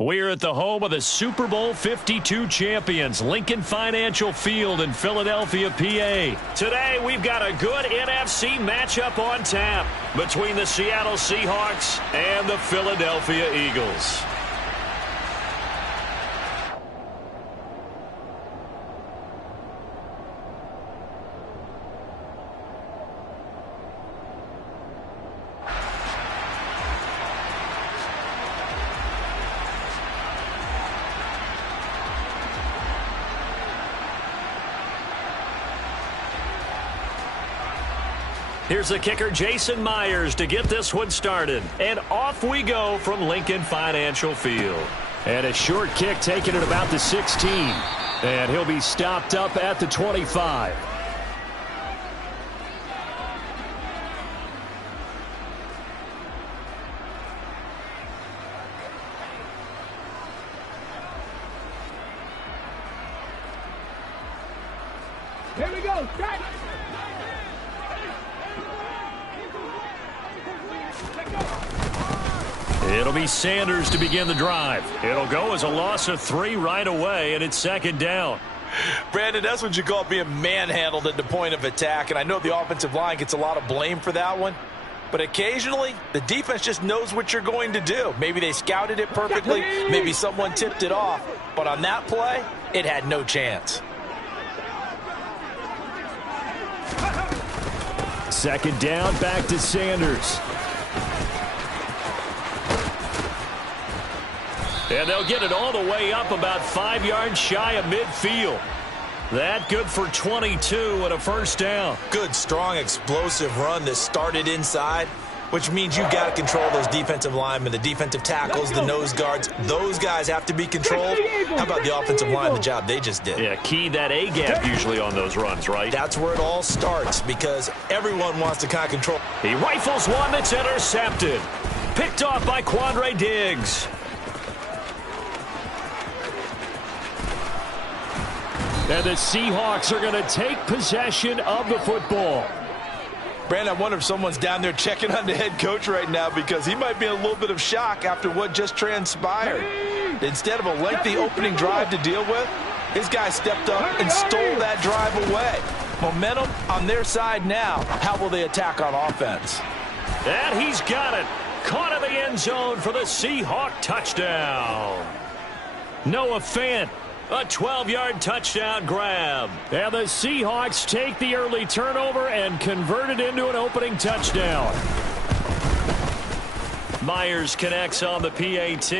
We're at the home of the Super Bowl 52 champions, Lincoln Financial Field in Philadelphia, PA. Today, we've got a good NFC matchup on tap between the Seattle Seahawks and the Philadelphia Eagles. Here's the kicker, Jason Myers, to get this one started. And off we go from Lincoln Financial Field. And a short kick taken at about the 16. And he'll be stopped up at the 25. Here we go, start! It'll be Sanders to begin the drive. It'll go as a loss of 3 right away, and it's second down. Brandon, that's what you call being manhandled at the point of attack, and I know the offensive line gets a lot of blame for that one, but occasionally the defense just knows what you're going to do. Maybe they scouted it perfectly, maybe someone tipped it off, but on that play, it had no chance. Second down, back to Sanders. And they'll get it all the way up about 5 yards shy of midfield. That good for 22 and a first down. Good, strong, explosive run that started inside, which means you got to control those defensive linemen, the defensive tackles, the nose guards. Those guys have to be controlled. How about the offensive line, the job they just did? Yeah, key that A-gap usually on those runs, right? That's where it all starts because everyone wants to kind of control. He rifles one that's intercepted. Picked off by Quandre Diggs. And the Seahawks are going to take possession of the football. Brandon, I wonder if someone's down there checking on the head coach right now because he might be in a little bit of shock after what just transpired. Instead of a lengthy opening drive to deal with, his guy stepped up and stole that drive away. Momentum on their side now. How will they attack on offense? And he's got it. Caught in the end zone for the Seahawk touchdown. Noah Fant. A 12-yard touchdown grab. And the Seahawks take the early turnover and convert it into an opening touchdown. Myers connects on the PAT.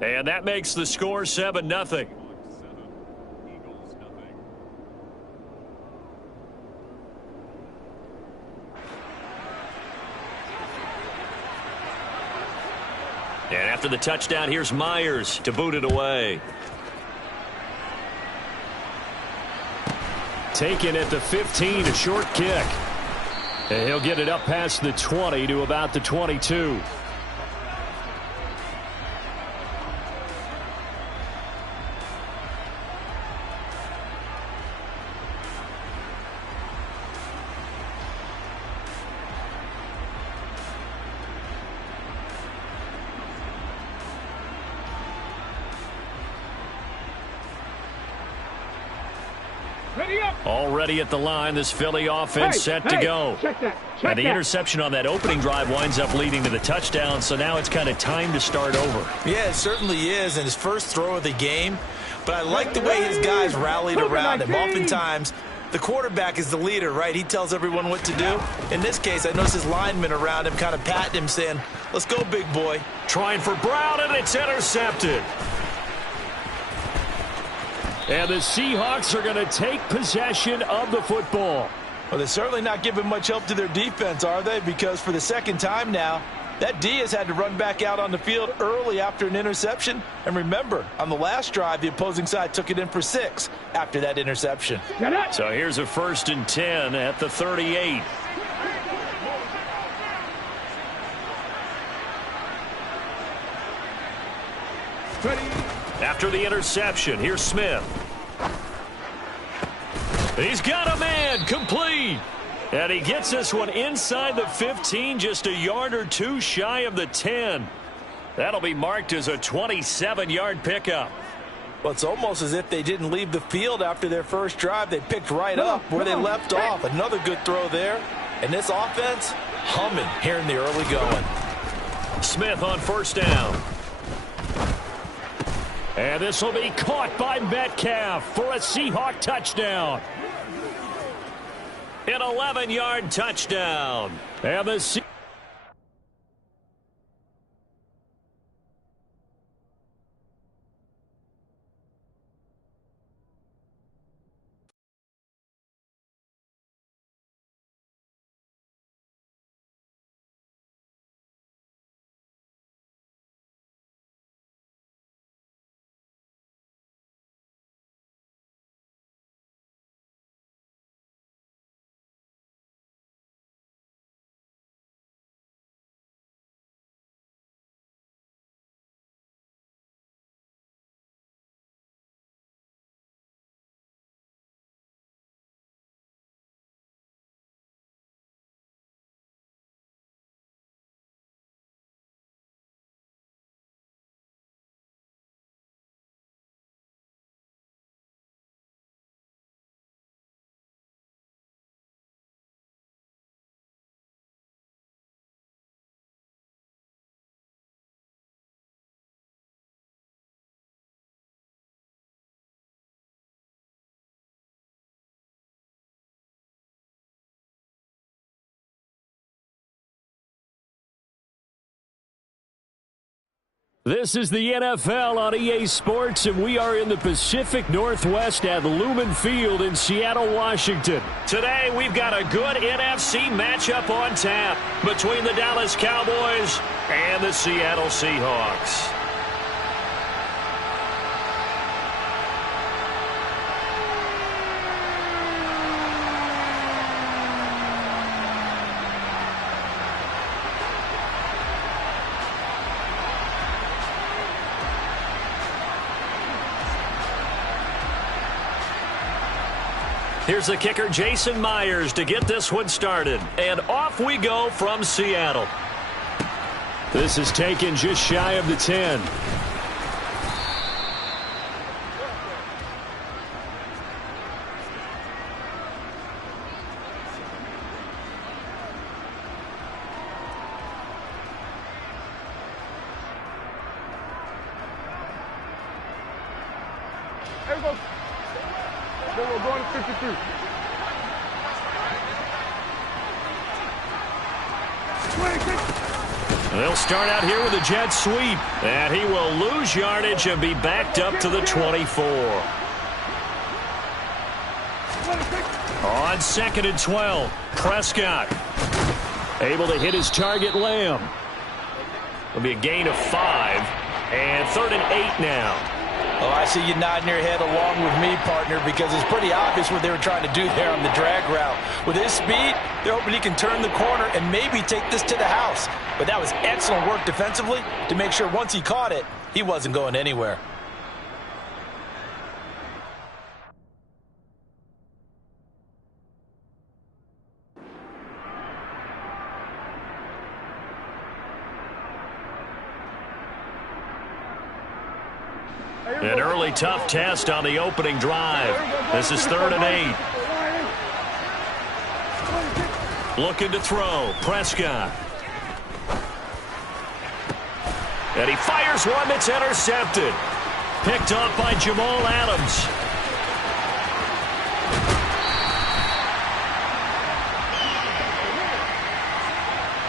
And that makes the score 7-0. And after the touchdown, here's Myers to boot it away. Taken at the 15, a short kick. And he'll get it up past the 20 to about the 22. Already at the line, this Philly offense set to go. And the interception on that opening drive winds up leading to the touchdown, so now it's kind of time to start over. Yeah, it certainly is, and his first throw of the game. But I like the way his guys rallied around him. Oftentimes, the quarterback is the leader, right? He tells everyone what to do. In this case, I noticed his linemen around him kind of patting him, saying, "Let's go, big boy." Trying for Brown, and it's intercepted. And the Seahawks are going to take possession of the football. Well, they're certainly not giving much help to their defense, are they? Because for the second time now, that D has had to run back out on the field early after an interception. And remember, on the last drive, the opposing side took it in for 6 after that interception. So here's a 1st and 10 at the 38. After the interception, here's Smith. He's got a man, complete. And he gets this one inside the 15, just a yard or two shy of the 10. That'll be marked as a 27-yard pickup. Well, it's almost as if they didn't leave the field after their first drive. They picked right up where they left off. Another good throw there. And this offense, humming here in the early going. Smith on first down. And this will be caught by Metcalf for a Seahawk touchdown. An 11-yard touchdown. And the This is the NFL on EA Sports, and we are in the Pacific Northwest at Lumen Field in Seattle, Washington. Today, we've got a good NFC matchup on tap between the Dallas Cowboys and the Seattle Seahawks. Here's the kicker, Jason Myers, to get this one started. And off we go from Seattle. This is taken just shy of the 10. There we go. Then we're going to 53. They'll start out here with a jet sweep, and he will lose yardage and be backed up to the 24. On 2nd and 12, Prescott able to hit his target, Lamb. It'll be a gain of 5, and 3rd and 8 now. Oh, I see you nodding your head along with me, partner, because it's pretty obvious what they were trying to do there on the drag route. With his speed, they're hoping he can turn the corner and maybe take this to the house. But that was excellent work defensively to make sure once he caught it, he wasn't going anywhere. An early tough test on the opening drive. This is 3rd and 8. Looking to throw. Prescott. And he fires one that's intercepted. Picked up by Jamal Adams.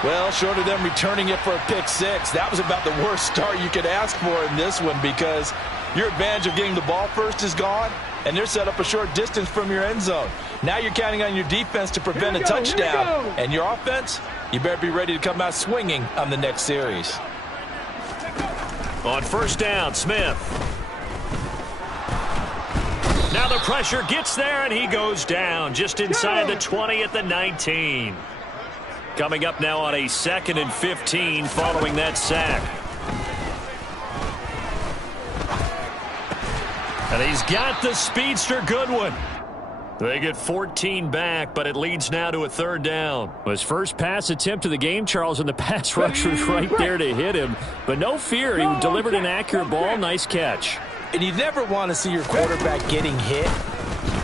Well, short of them returning it for a pick 6, that was about the worst start you could ask for in this one, because your advantage of getting the ball first is gone, and they're set up a short distance from your end zone. Now you're counting on your defense to prevent a touchdown, and your offense, you better be ready to come out swinging on the next series. On 1st down, Smith. Now the pressure gets there, and he goes down just inside the 20 at the 19. Coming up now on a 2nd and 15 following that sack. And he's got the speedster Goodwin. They get 14 back, but it leads now to a third down. His first pass attempt of the game, Charles, and the pass rush was right there to hit him. But no fear, he delivered an accurate ball. Nice catch. And you never want to see your quarterback getting hit,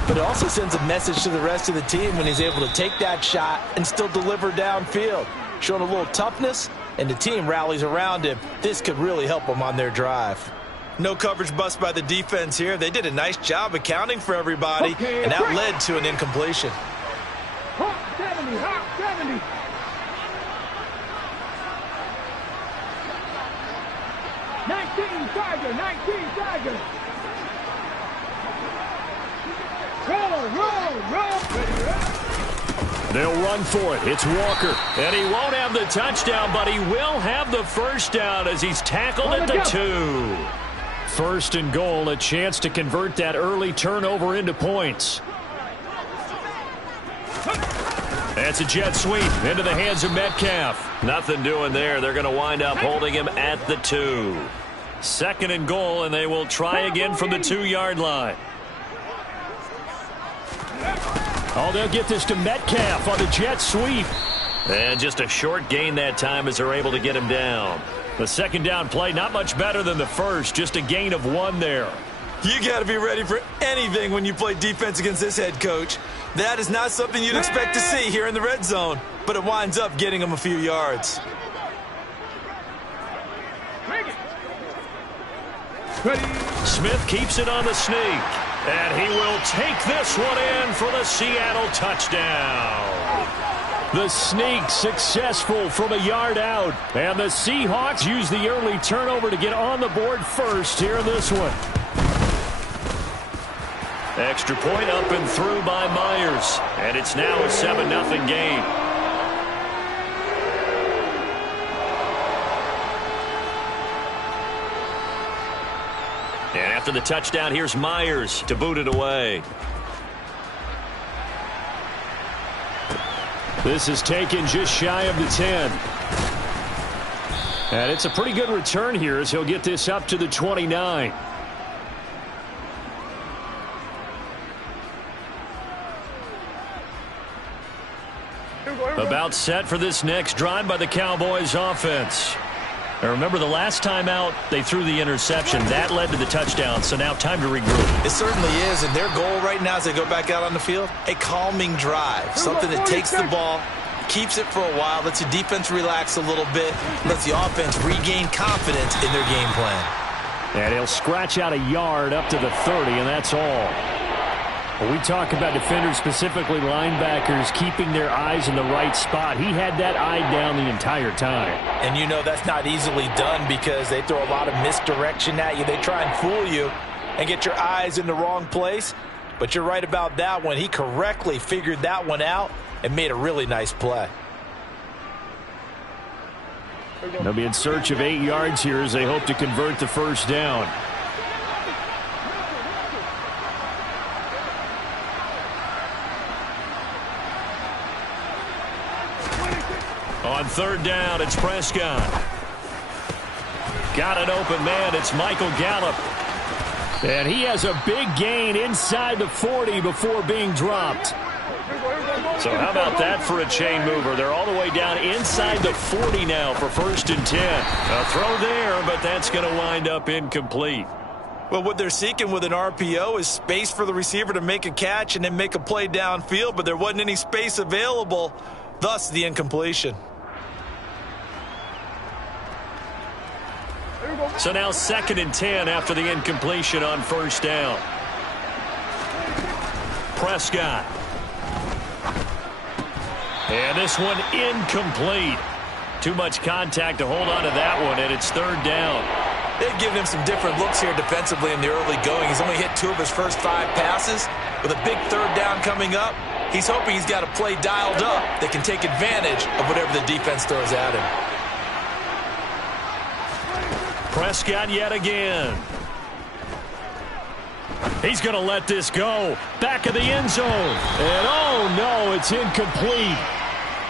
but it also sends a message to the rest of the team when he's able to take that shot and still deliver downfield. Showing a little toughness, and the team rallies around him. This could really help them on their drive. No coverage bust by the defense here. They did a nice job accounting for everybody, and that led to an incompletion. Hot 70, hot 70. Tiger, 19 Tiger. Roll. They'll run for it. It's Walker. And he won't have the touchdown, but he will have the first down as he's tackled at the 2. First and goal, a chance to convert that early turnover into points. That's a jet sweep into the hands of Metcalf. Nothing doing there. They're going to wind up holding him at the 2. Second and goal, and they will try again from the 2-yard line. Oh, they'll get this to Metcalf on the jet sweep. And just a short gain that time as they're able to get him down. The second down play, not much better than the first, just a gain of 1 there. You got to be ready for anything when you play defense against this head coach. That is not something you'd expect to see here in the red zone, but it winds up getting him a few yards. Smith keeps it on the sneak, and he will take this one in for the Seattle touchdown. The sneak successful from a yard out. And the Seahawks use the early turnover to get on the board first here in this one. Extra point up and through by Myers. And it's now a 7-0 game. And after the touchdown, here's Myers to boot it away. This is taken just shy of the 10. And it's a pretty good return here as he'll get this up to the 29. About set for this next drive by the Cowboys offense. Now remember, the last time out, they threw the interception. That led to the touchdown, so now time to regroup. It certainly is, and their goal right now as they go back out on the field, a calming drive. Something that takes the ball, keeps it for a while, lets the defense relax a little bit, lets the offense regain confidence in their game plan. And he'll scratch out a yard up to the 30, and that's all. When we talk about defenders, specifically linebackers, keeping their eyes in the right spot, he had that eye down the entire time. And you know that's not easily done because they throw a lot of misdirection at you. They try and fool you and get your eyes in the wrong place. But you're right about that one. He correctly figured that one out and made a really nice play. They'll be in search of 8 yards here as they hope to convert the first down. On third down, it's Prescott. Got an open man. It's Michael Gallup. And he has a big gain inside the 40 before being dropped. So how about that for a chain mover? They're all the way down inside the 40 now for first and 10. A throw there, but that's going to wind up incomplete. Well, what they're seeking with an RPO is space for the receiver to make a catch and then make a play downfield, but there wasn't any space available, thus the incompletion. So now second and 10 after the incompletion on first down. Prescott. And this one incomplete. Too much contact to hold on to that one, and it's third down. They've given him some different looks here defensively in the early going. He's only hit 2 of his first 5 passes. With a big third down coming up, he's hoping he's got a play dialed up that can take advantage of whatever the defense throws at him. Prescott yet again. He's going to let this go. Back of the end zone. And oh no, it's incomplete.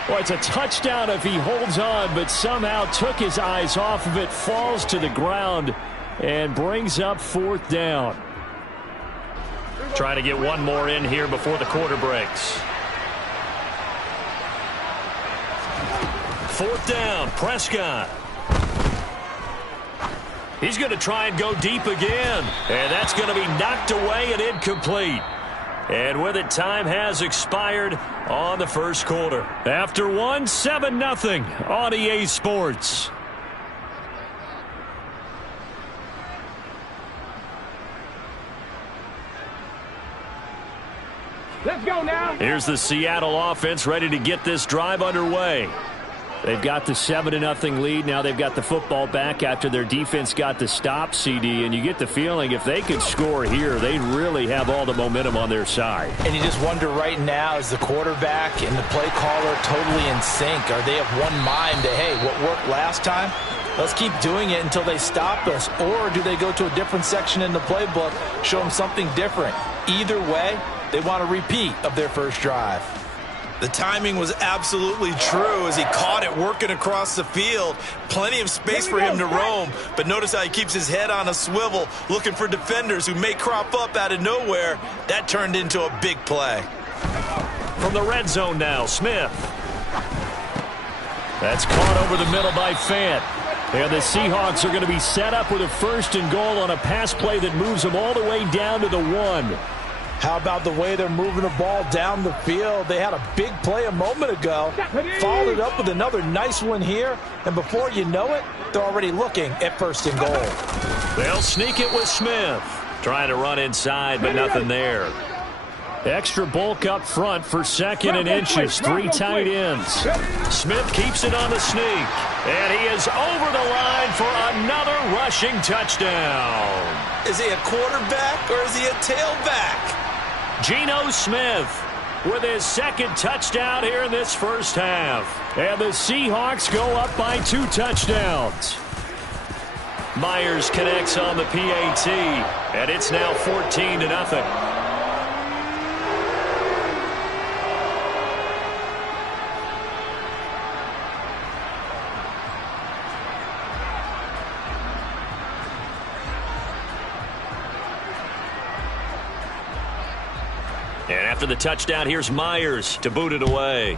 Well, it's a touchdown if he holds on, but somehow took his eyes off of it, falls to the ground, and brings up fourth down. Trying to get one more in here before the quarter breaks. Fourth down, Prescott. He's going to try and go deep again. And that's going to be knocked away and incomplete. And with it, time has expired on the first quarter. After one, 7-0 on EA Sports. Let's go now. Here's the Seattle offense ready to get this drive underway. They've got the 7-0 lead. Now they've got the football back after their defense got the stop, CD. And you get the feeling if they could score here, they'd really have all the momentum on their side. And you just wonder right now, is the quarterback and the play caller totally in sync? Are they of one mind that, hey, what worked last time? Let's keep doing it until they stop us. Or do they go to a different section in the playbook, show them something different? Either way, they want a repeat of their first drive. The timing was absolutely true as he caught it working across the field. Plenty of space for him to roam, but notice how he keeps his head on a swivel looking for defenders who may crop up out of nowhere. That turned into a big play. From the red zone now, Smith. That's caught over the middle by Fant. And the Seahawks are going to be set up with a 1st and goal on a pass play that moves them all the way down to the 1. How about the way they're moving the ball down the field? They had a big play a moment ago, followed it up with another nice one here, and before you know it, they're already looking at 1st and goal. They'll sneak it with Smith. Trying to run inside, but nothing there. Extra bulk up front for 2nd and inches. 3 tight ends. Smith keeps it on the sneak. And he is over the line for another rushing touchdown. Is he a quarterback or is he a tailback? Geno Smith with his 2nd touchdown here in this first half. And the Seahawks go up by 2 touchdowns. Myers connects on the PAT, and it's now 14-0. And after the touchdown, here's Myers to boot it away.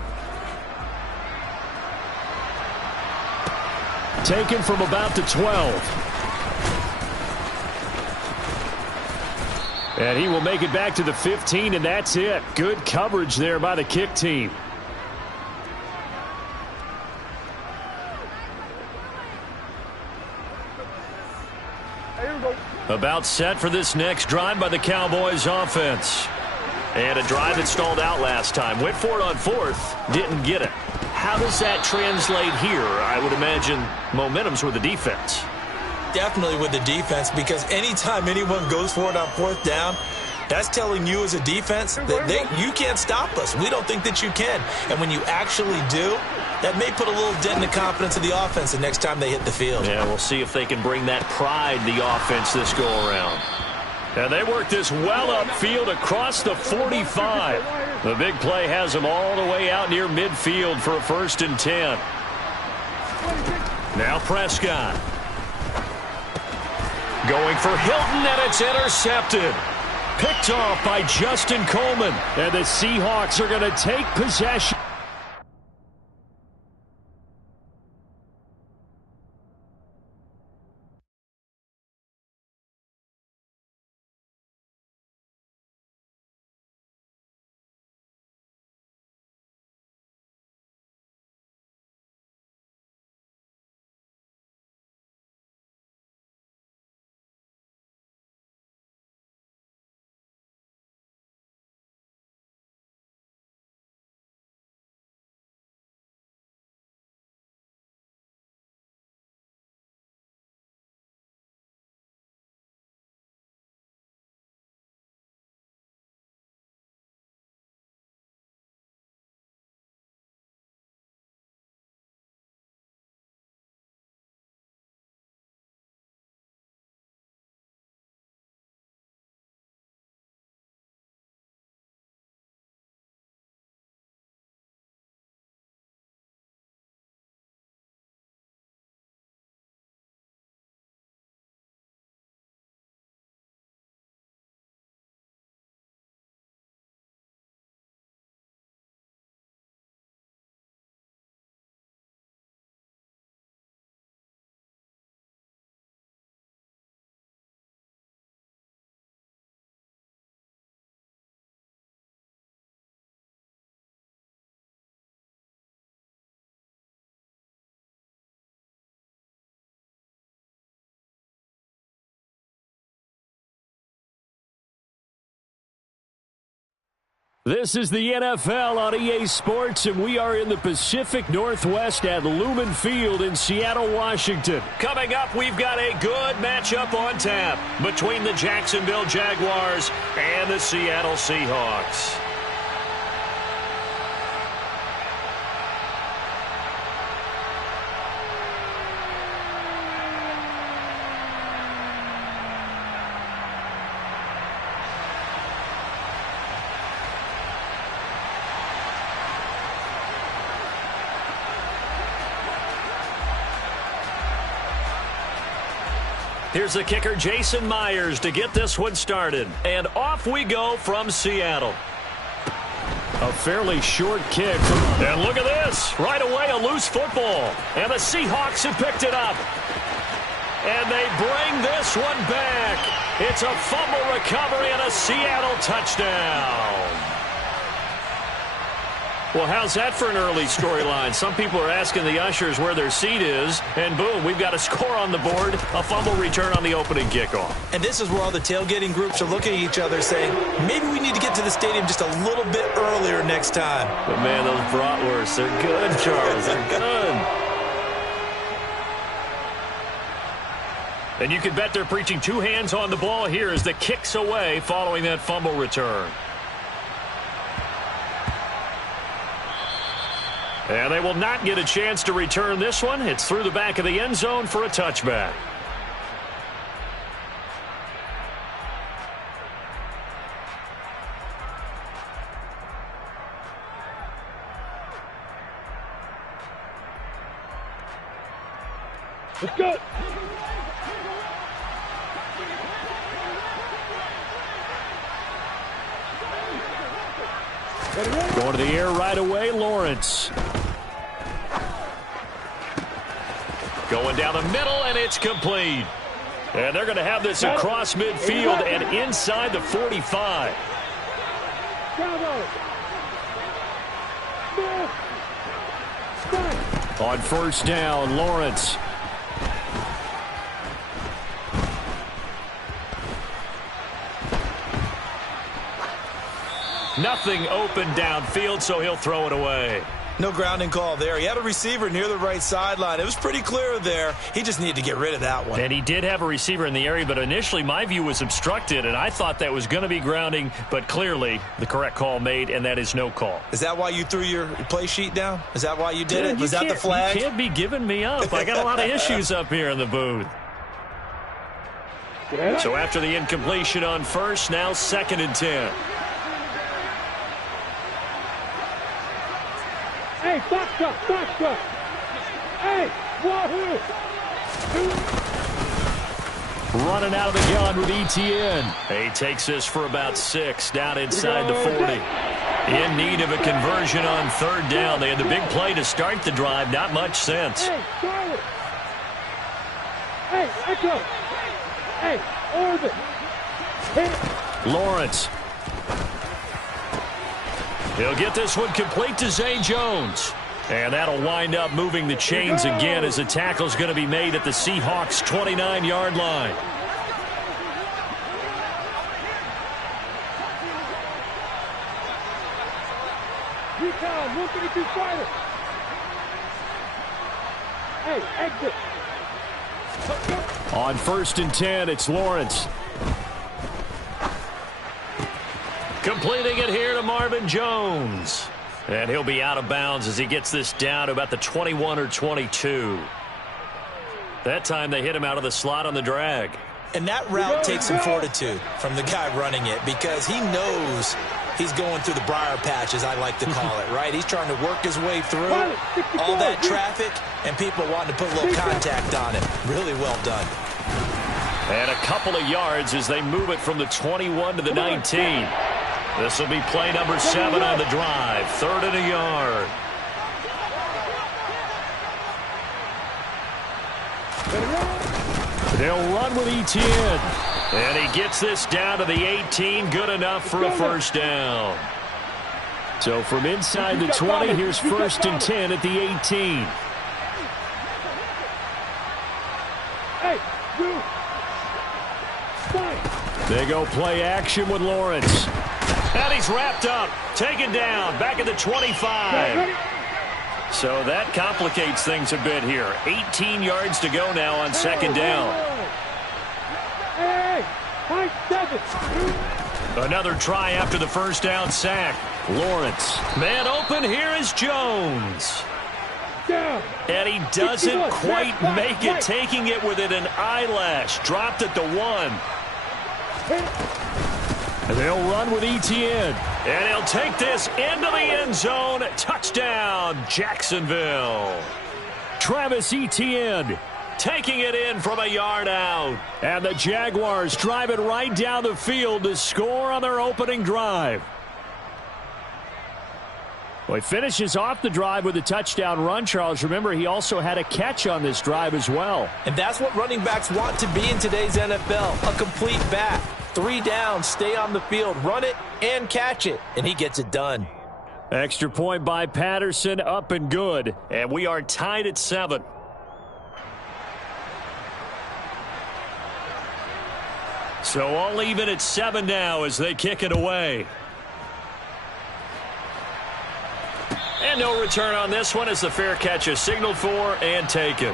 Taken from about the 12. And he will make it back to the 15, and that's it. Good coverage there by the kick team. About set for this next drive by the Cowboys offense. And a drive that stalled out last time. Went for it on 4th. Didn't get it. How does that translate here? I would imagine momentum's with the defense. Definitely with the defense, because anytime anyone goes for it on 4th down, that's telling you as a defense that you can't stop us. We don't think that you can. And when you actually do, that may put a little dent in the confidence of the offense the next time they hit the field. Yeah, we'll see if they can bring that pride to the offense this go-around. And they work this well upfield across the 45. The big play has them all the way out near midfield for a 1st and 10. Now Prescott. Going for Hilton, and it's intercepted. Picked off by Justin Coleman. And the Seahawks are going to take possession. This is the NFL on EA Sports, and we are in the Pacific Northwest at Lumen Field in Seattle, Washington. Coming up, we've got a good matchup on tap between the Jacksonville Jaguars and the Seattle Seahawks. Here's the kicker, Jason Myers, to get this one started. And off we go from Seattle. A fairly short kick. And look at this. Right away, a loose football. And the Seahawks have picked it up. And they bring this one back. It's a fumble recovery and a Seattle touchdown. Well, how's that for an early storyline? Some people are asking the ushers where their seat is, and boom, we've got a score on the board, a fumble return on the opening kickoff. And this is where all the tailgating groups are looking at each other saying, maybe we need to get to the stadium just a little bit earlier next time. But, man, those bratwursts, they're good, Charles. They're good. And you can bet they're preaching two hands on the ball here as the kick's away following that fumble return. And they will not get a chance to return this one. It's through the back of the end zone for a touchback. Let's go. Going to the air right away, Lawrence. Going down the middle, and it's complete. And they're going to have this across midfield and inside the 45. On first down, Lawrence. Nothing open downfield, so he'll throw it away. No grounding call there. He had a receiver near the right sideline. It was pretty clear there. He just needed to get rid of that one. And he did have a receiver in the area, but initially my view was obstructed, and I thought that was going to be grounding, but clearly the correct call made, and that is no call. Is that why you threw your play sheet down? Is that why you did it? Was that the flag? You can't be giving me up. I got a lot of issues up here in the booth. So after the incompletion on first, now 2nd and 10. Hey, box up. Hey, wahoo! Running out of the gun with ETN. He takes this for about 6 down inside the 40. In need of a conversion on 3rd down. They had the big play to start the drive. Not much sense. Hey, Charlotte! Hey, Echo! Hey, Orbit! Hey. Lawrence. He'll get this one complete to Zay Jones. And that'll wind up moving the chains again as the tackle's going to be made at the Seahawks' 29-yard line. Recon, 132 fighter. Hey, exit. On 1st and 10, it's Lawrence. Completing it here to Marvin Jones. And he'll be out of bounds as he gets this down to about the 21 or 22. That time they hit him out of the slot on the drag. And that route takes some fortitude from the guy running it because he knows he's going through the briar patch, as I like to call it, right? He's trying to work his way through all that traffic and people wanting to put a little contact on it. Really well done. And a couple of yards as they move it from the 21 to the 19. This will be play number 7 on the drive. 3rd and a yard. They'll run with ETN. And he gets this down to the 18. Good enough for a 1st down. So from inside the 20, here's 1st and 10 at the 18. Hey, you. They go play action with Lawrence. And he's wrapped up, taken down, back at the 25. So that complicates things a bit here. 18 yards to go now on second down. Another try after the first down sack. Lawrence. Man open, here is Jones. And he doesn't quite make it, taking it within an eyelash. Dropped at the 1. And they'll run with Etienne. And he'll take this into the end zone. Touchdown, Jacksonville. Travis Etienne taking it in from a yard out. And the Jaguars drive it right down the field to score on their opening drive. Well, he finishes off the drive with a touchdown run, Charles. Remember, he also had a catch on this drive as well. And that's what running backs want to be in today's NFL, a complete back. 3 downs, stay on the field, run it, and catch it. And he gets it done. Extra point by Patterson, up and good. And we are tied at 7. So all even at 7 now as they kick it away. And no return on this one as the fair catch is signaled for and taken.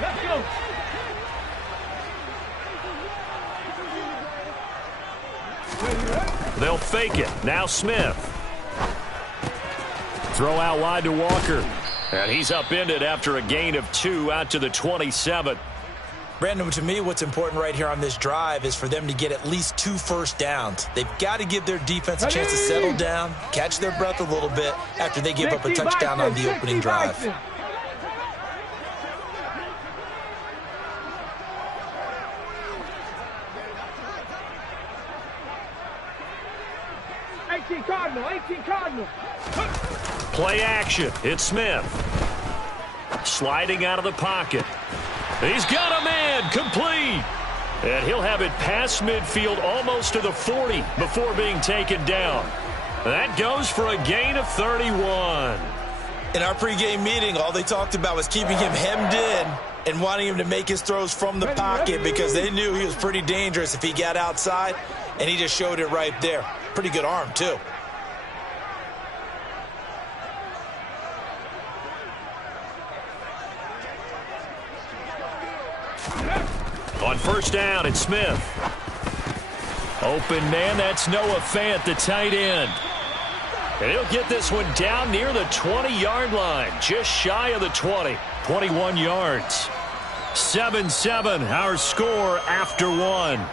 Let's go. They'll fake it. Now Smith. Throw out wide to Walker. And he's upended after a gain of 2 out to the 27. Brandon, to me, what's important right here on this drive is for them to get at least 2 first downs. They've got to give their defense a chance to settle down, catch their breath a little bit after they give up a touchdown on the opening drive. Cardinal. Play action. It's Smith. Sliding out of the pocket. He's got a man. Complete. And he'll have it past midfield almost to the 40 before being taken down. That goes for a gain of 31. In our pregame meeting, all they talked about was keeping him hemmed in and wanting him to make his throws from the pocket because they knew he was pretty dangerous if he got outside, and he just showed it right there. Pretty good arm, too. On first down, it's Smith. Open man, that's Noah Fant, the tight end. And he'll get this one down near the 20-yard line, just shy of the 20, 21 yards. 7-7, our score after 1.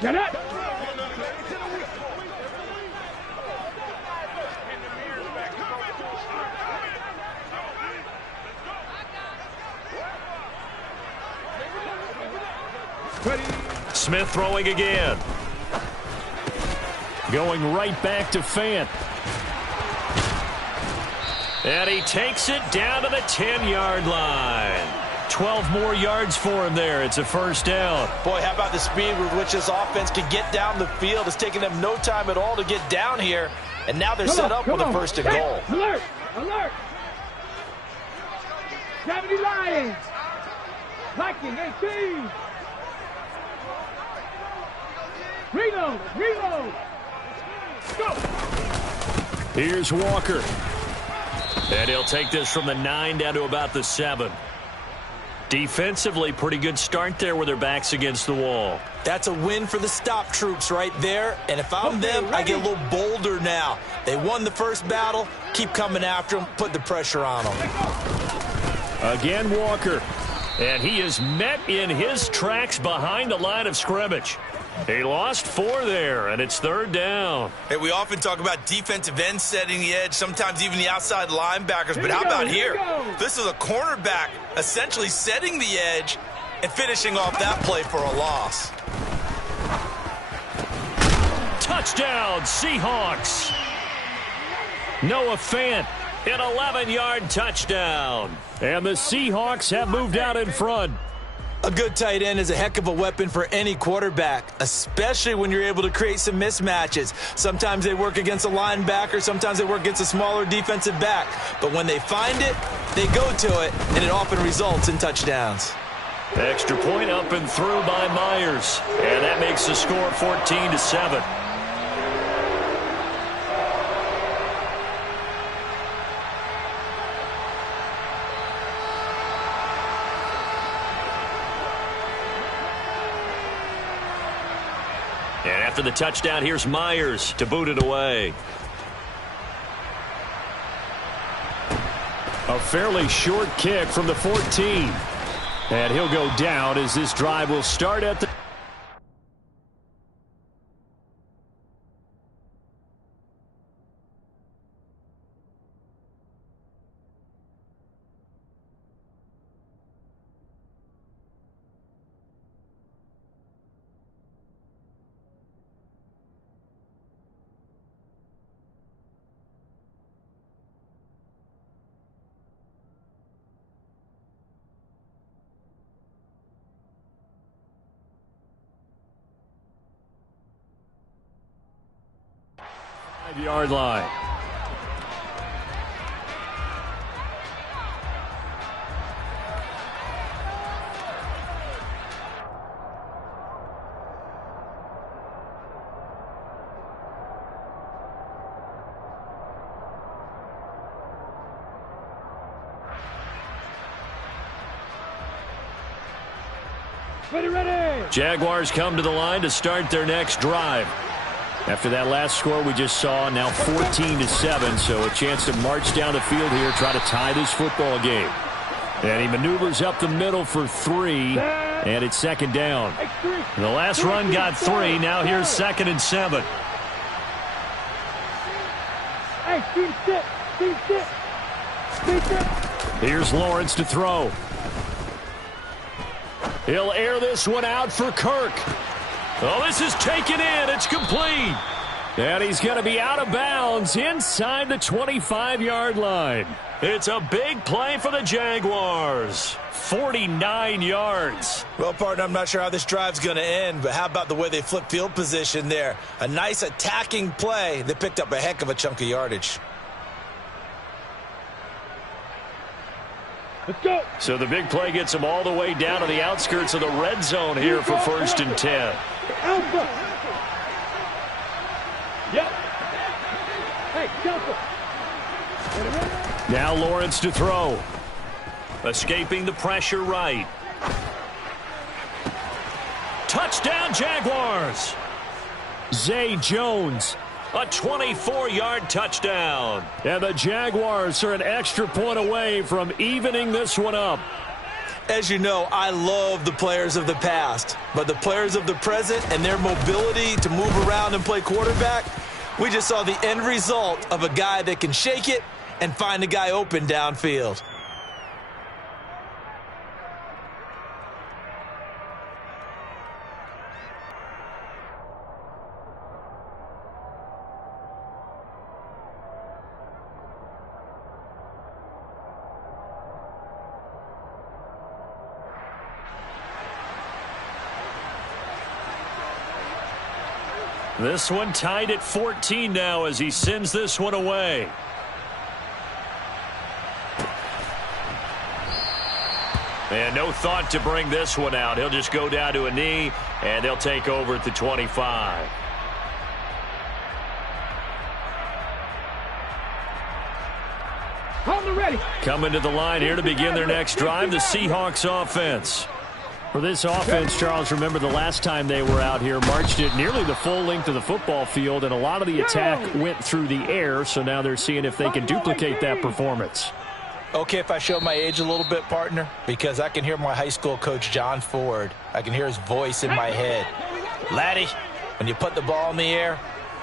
Get it! Smith throwing again. Going right back to Fant. And he takes it down to the 10-yard line. 12 more yards for him there. It's a first down. Boy, how about the speed with which this offense can get down the field? It's taking them no time at all to get down here. And now they're set up with a first and goal. Alert! Alert! Gravity Lions! Viking 18! Reload! Reload! Go! Here's Walker. And he'll take this from the 9 down to about the 7. Defensively, pretty good start there with their backs against the wall. That's a win for the stop troops right there. And if I'm them, I get a little bolder now. They won the first battle. Keep coming after them. Put the pressure on them. Again, Walker. And he is met in his tracks behind the line of scrimmage. He lost 4 there, and it's third down. Hey, we often talk about defensive ends setting the edge, sometimes even the outside linebackers. But how about here? This is a cornerback essentially setting the edge, and finishing off that play for a loss. Touchdown, Seahawks. Noah Fant, an 11-yard touchdown. And the Seahawks have moved out in front. A good tight end is a heck of a weapon for any quarterback, especially when you're able to create some mismatches. Sometimes they work against a linebacker, sometimes they work against a smaller defensive back. But when they find it, they go to it, and it often results in touchdowns. Extra point up and through by Myers. And that makes the score 14-7. And after the touchdown, here's Myers to boot it away. A fairly short kick from the 14. And he'll go down as this drive will start at the... yard line. Ready. Jaguars come to the line to start their next drive. After that last score we just saw, now 14-7, so a chance to march down the field here, try to tie this football game. And he maneuvers up the middle for 3, and it's second down. The last run got 3, now here's 2nd and 7. Here's Lawrence to throw. He'll air this one out for Kirk. Oh, this is taken in. It's complete. And he's going to be out of bounds inside the 25-yard line. It's a big play for the Jaguars. 49 yards. Well, partner, I'm not sure how this drive's going to end, but how about the way they flip field position there? A nice attacking play that picked up a heck of a chunk of yardage. Let's go. So the big play gets him all the way down to the outskirts of the red zone here for 1st and 10. Alpha. Yep. Hey, Alpha. Now Lawrence to throw. Escaping the pressure right. Touchdown Jaguars. Zay Jones. A 24-yard touchdown. And the Jaguars are an extra point away from evening this one up. As you know, I love the players of the past, but the players of the present and their mobility to move around and play quarterback, we just saw the end result of a guy that can shake it and find a guy open downfield. This one tied at 14 now as he sends this one away. And no thought to bring this one out. He'll just go down to a knee, and they'll take over at the 25. Coming to the line here to begin their next drive, the Seahawks offense. For this offense, Charles, remember the last time they were out here, marched it nearly the full length of the football field, and a lot of the attack went through the air, so now they're seeing if they can duplicate that performance. Okay, if I show my age a little bit, partner, because I can hear my high school coach, John Ford. I can hear his voice in my head. Laddie, when you put the ball in the air,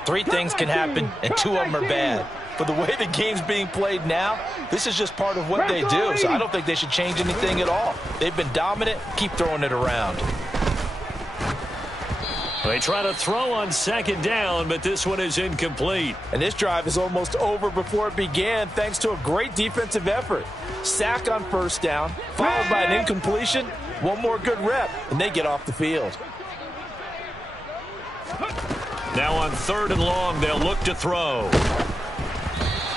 3 things can happen, and 2 of them are bad. but the way the game's being played now, this is just part of what they do, so I don't think they should change anything at all. They've been dominant. Keep throwing it around. They try to throw on second down, but this one is incomplete. And this drive is almost over before it began thanks to a great defensive effort. Sack on first down, followed by an incompletion. One more good rep, and they get off the field. Now on 3rd and long, they'll look to throw.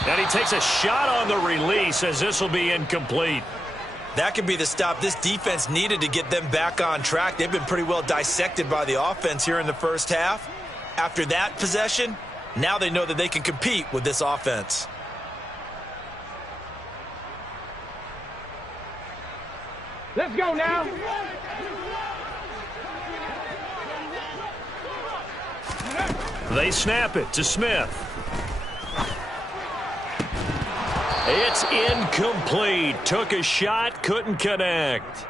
And he takes a shot on the release as this will be incomplete. That could be the stop this defense needed to get them back on track. They've been pretty well dissected by the offense here in the first half. After that possession, now they know that they can compete with this offense. Let's go now. They snap it to Smith. It's incomplete. Took a shot, couldn't connect.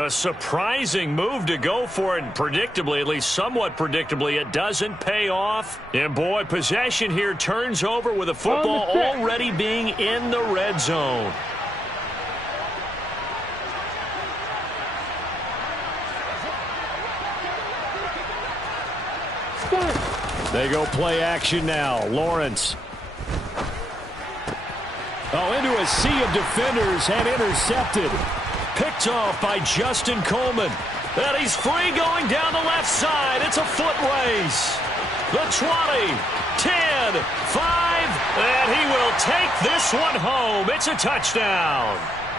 A surprising move to go for it, and predictably, at least somewhat predictably, it doesn't pay off. And boy, possession here turns over with the football already being in the red zone. They go play action now. Lawrence. Oh, into a sea of defenders and intercepted. Picked off by Justin Coleman. And he's free going down the left side. It's a foot race. The 20, 10, 5, and he will take this one home. It's a touchdown.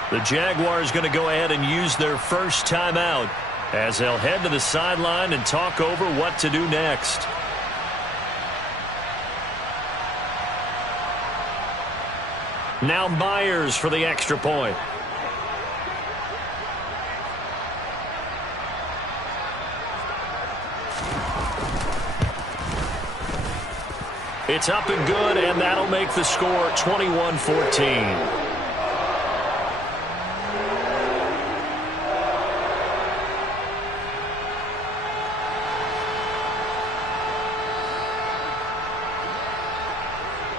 The Jaguars going to go ahead and use their first timeout as they'll head to the sideline and talk over what to do next. Now Myers for the extra point. It's up and good, and that'll make the score 21-14.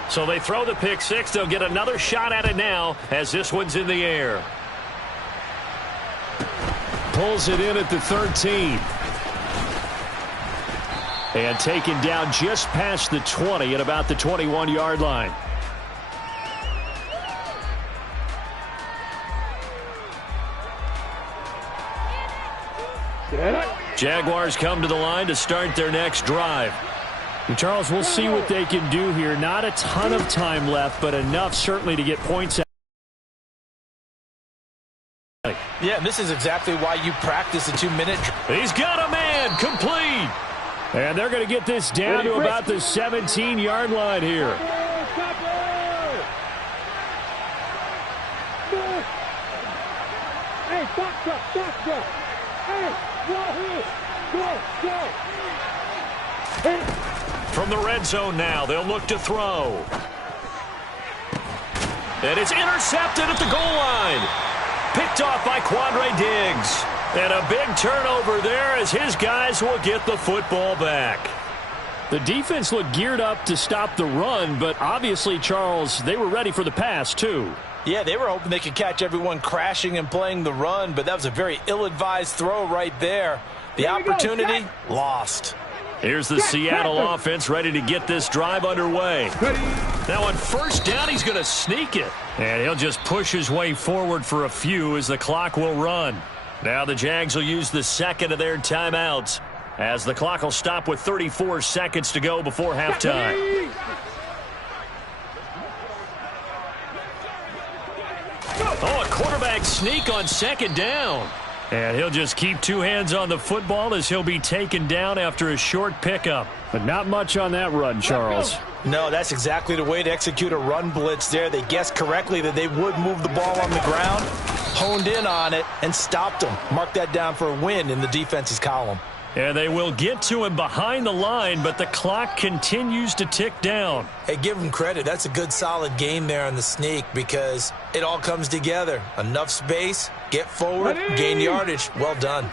So they throw the pick six. They'll get another shot at it now as this one's in the air. Pulls it in at the 13. And taken down just past the 20 at about the 21-yard line. Jaguars come to the line to start their next drive. And Charles, we'll see what they can do here. Not a ton of time left, but enough certainly to get points out. Yeah, this is exactly why you practice a 2-minute. He's got a man, complete. And they're going to get this down to about the 17-yard line here. Hey, stop. Hey, go. From the red zone now, they'll look to throw. And it's intercepted at the goal line. Picked off by Quandre Diggs. And a big turnover there as his guys will get the football back. The defense looked geared up to stop the run, but obviously, Charles, they were ready for the pass, too. Yeah, they were hoping they could catch everyone crashing and playing the run, but that was a very ill-advised throw right there. The opportunity lost. Here's the Seattle offense ready to get this drive underway. Now on first down, he's going to sneak it. And he'll just push his way forward for a few as the clock will run. Now the Jags will use the second of their timeouts as the clock will stop with 34 seconds to go before halftime. Oh, a quarterback sneak on second down. And he'll just keep two hands on the football as he'll be taken down after a short pickup. But not much on that run, Charles. No, that's exactly the way to execute a run blitz there. They guessed correctly that they would move the ball on the ground, honed in on it, and stopped them. Mark that down for a win in the defense's column. And they will get to him behind the line, but the clock continues to tick down. Hey, give him credit. That's a good, solid game there on the sneak because it all comes together. Enough space, get forward, gain yardage. Well done.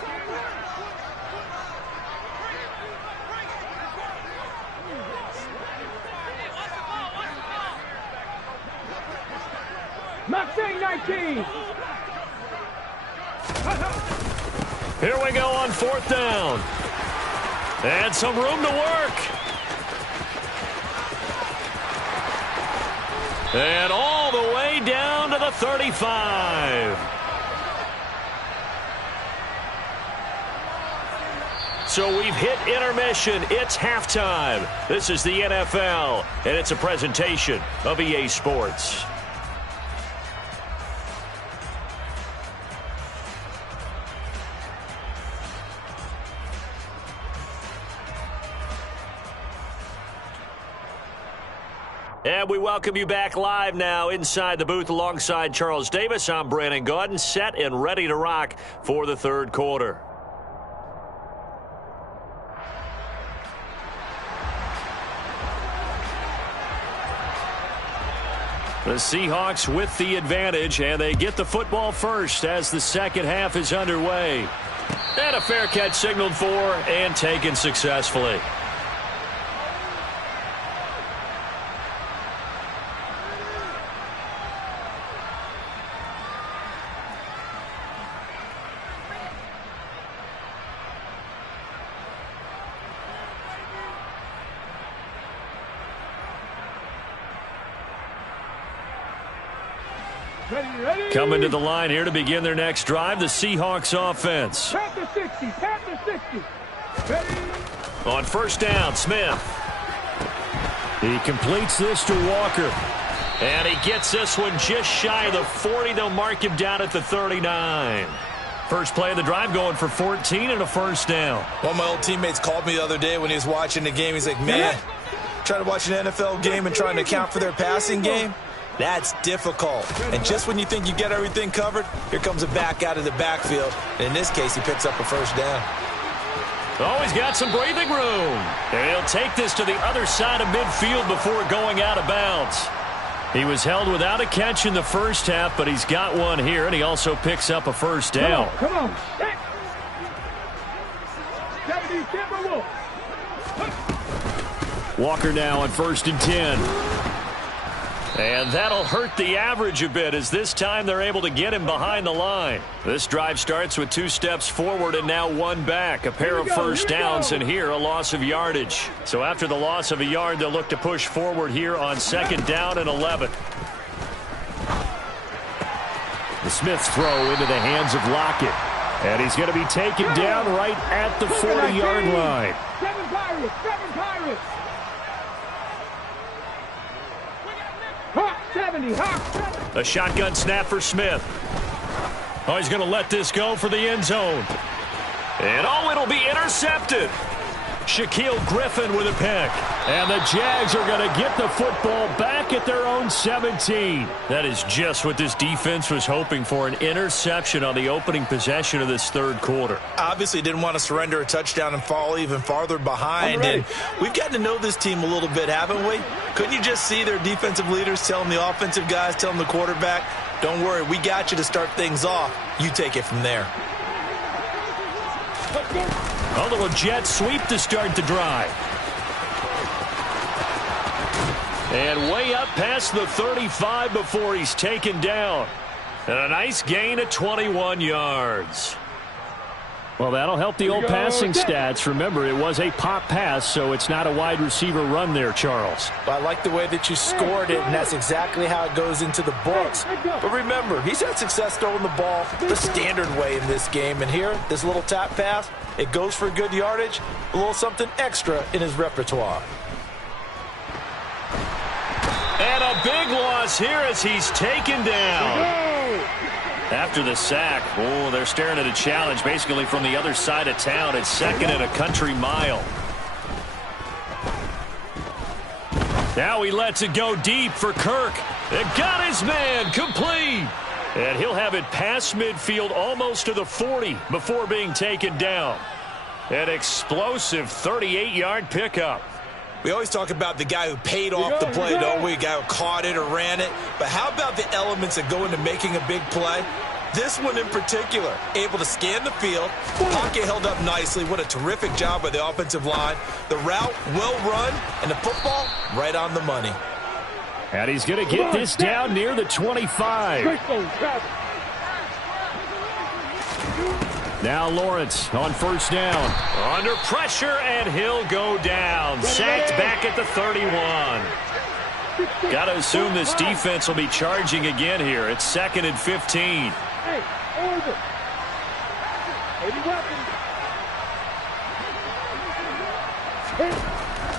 19. Here we go on 4th down. And some room to work. And all the way down to the 35. So we've hit intermission. It's halftime. This is the NFL, and it's a presentation of EA Sports. And we welcome you back live now inside the booth alongside Charles Davis. I'm Brandon Gaudin, set and ready to rock for the third quarter. The Seahawks with the advantage, and they get the football first as the second half is underway. And a fair catch signaled for and taken successfully. Ready. Coming to the line here to begin their next drive, the Seahawks offense. Pat the 60. Pat the 60. Ready. On 1st down, Smith. He completes this to Walker. And he gets this one just shy of the 40. They'll mark him down at the 39. First play of the drive going for 14 and a 1st down. One of my old teammates called me the other day when he was watching the game. He's like, man, trying to watch an NFL game and trying to account for their passing game? That's difficult. And just when you think you get everything covered, here comes a back out of the backfield. And in this case, he picks up a 1st down. Oh, he's got some breathing room. And he'll take this to the other side of midfield before going out of bounds. He was held without a catch in the first half, but he's got one here, and he also picks up a 1st down. Come on. 70 Timberwolves. Walker now on 1st and 10. And that'll hurt the average a bit as this time they're able to get him behind the line. This drive starts with 2 steps forward and now 1 back. A pair of 1st downs and here a loss of yardage. So after the loss of a yard, they'll look to push forward here on 2nd down and 11. The Smith's throw into the hands of Lockett. And he's going to be taken down right at the 40-yard line. 7 Pirates. 7 Pirates. Hawk 70, Hawk 70. A shotgun snap for Smith. Oh, he's going to let this go for the end zone. And oh, it'll be intercepted. Shaquille Griffin with a pick. And the Jags are going to get the football back at their own 17. That is just what this defense was hoping for, an interception on the opening possession of this third quarter. Obviously didn't want to surrender a touchdown and fall even farther behind. And we've gotten to know this team a little bit, haven't we? Couldn't you just see their defensive leaders telling the offensive guys, telling the quarterback, don't worry, we got you to start things off. You take it from there. A little jet sweep to start the drive. And way up past the 35 before he's taken down. And a nice gain of 21 yards. Well, that'll help the old passing stats. Remember, it was a pop pass, so it's not a wide receiver run there, Charles. I like the way that you scored it, and that's exactly how it goes into the books. But remember, he's had success throwing the ball the standard way in this game. And here, this little tap pass, it goes for good yardage, a little something extra in his repertoire. And a big loss here as he's taken down. After the sack, oh, they're staring at a challenge basically from the other side of town. It's 2nd and a country mile. Now he lets it go deep for Kirk. It got his man complete. And he'll have it past midfield almost to the 40 before being taken down. An explosive 38-yard pickup. We always talk about the guy who paid off the play, don't we? A guy who caught it or ran it. But how about the elements that go into making a big play? This one in particular, able to scan the field. Pocket held up nicely. What a terrific job by the offensive line. The route well run, and the football right on the money. And he's going to get this down near the 25. Now Lawrence on first down. Under pressure, and he'll go down. Sacked back at the 31. Got to assume this defense will be charging again here. It's 2nd and 15.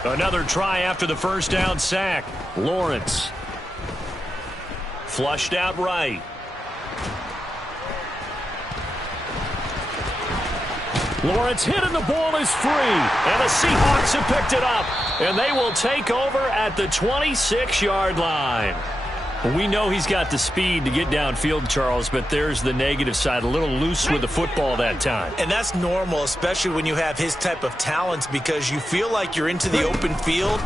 Another try after the first down sack. Lawrence. Flushed out right. Lawrence hit and the ball is free. And the Seahawks have picked it up. And they will take over at the 26-yard line. We know he's got the speed to get downfield, Charles, but there's the negative side. A little loose with the football that time. And that's normal, especially when you have his type of talents, because you feel like you're into the open field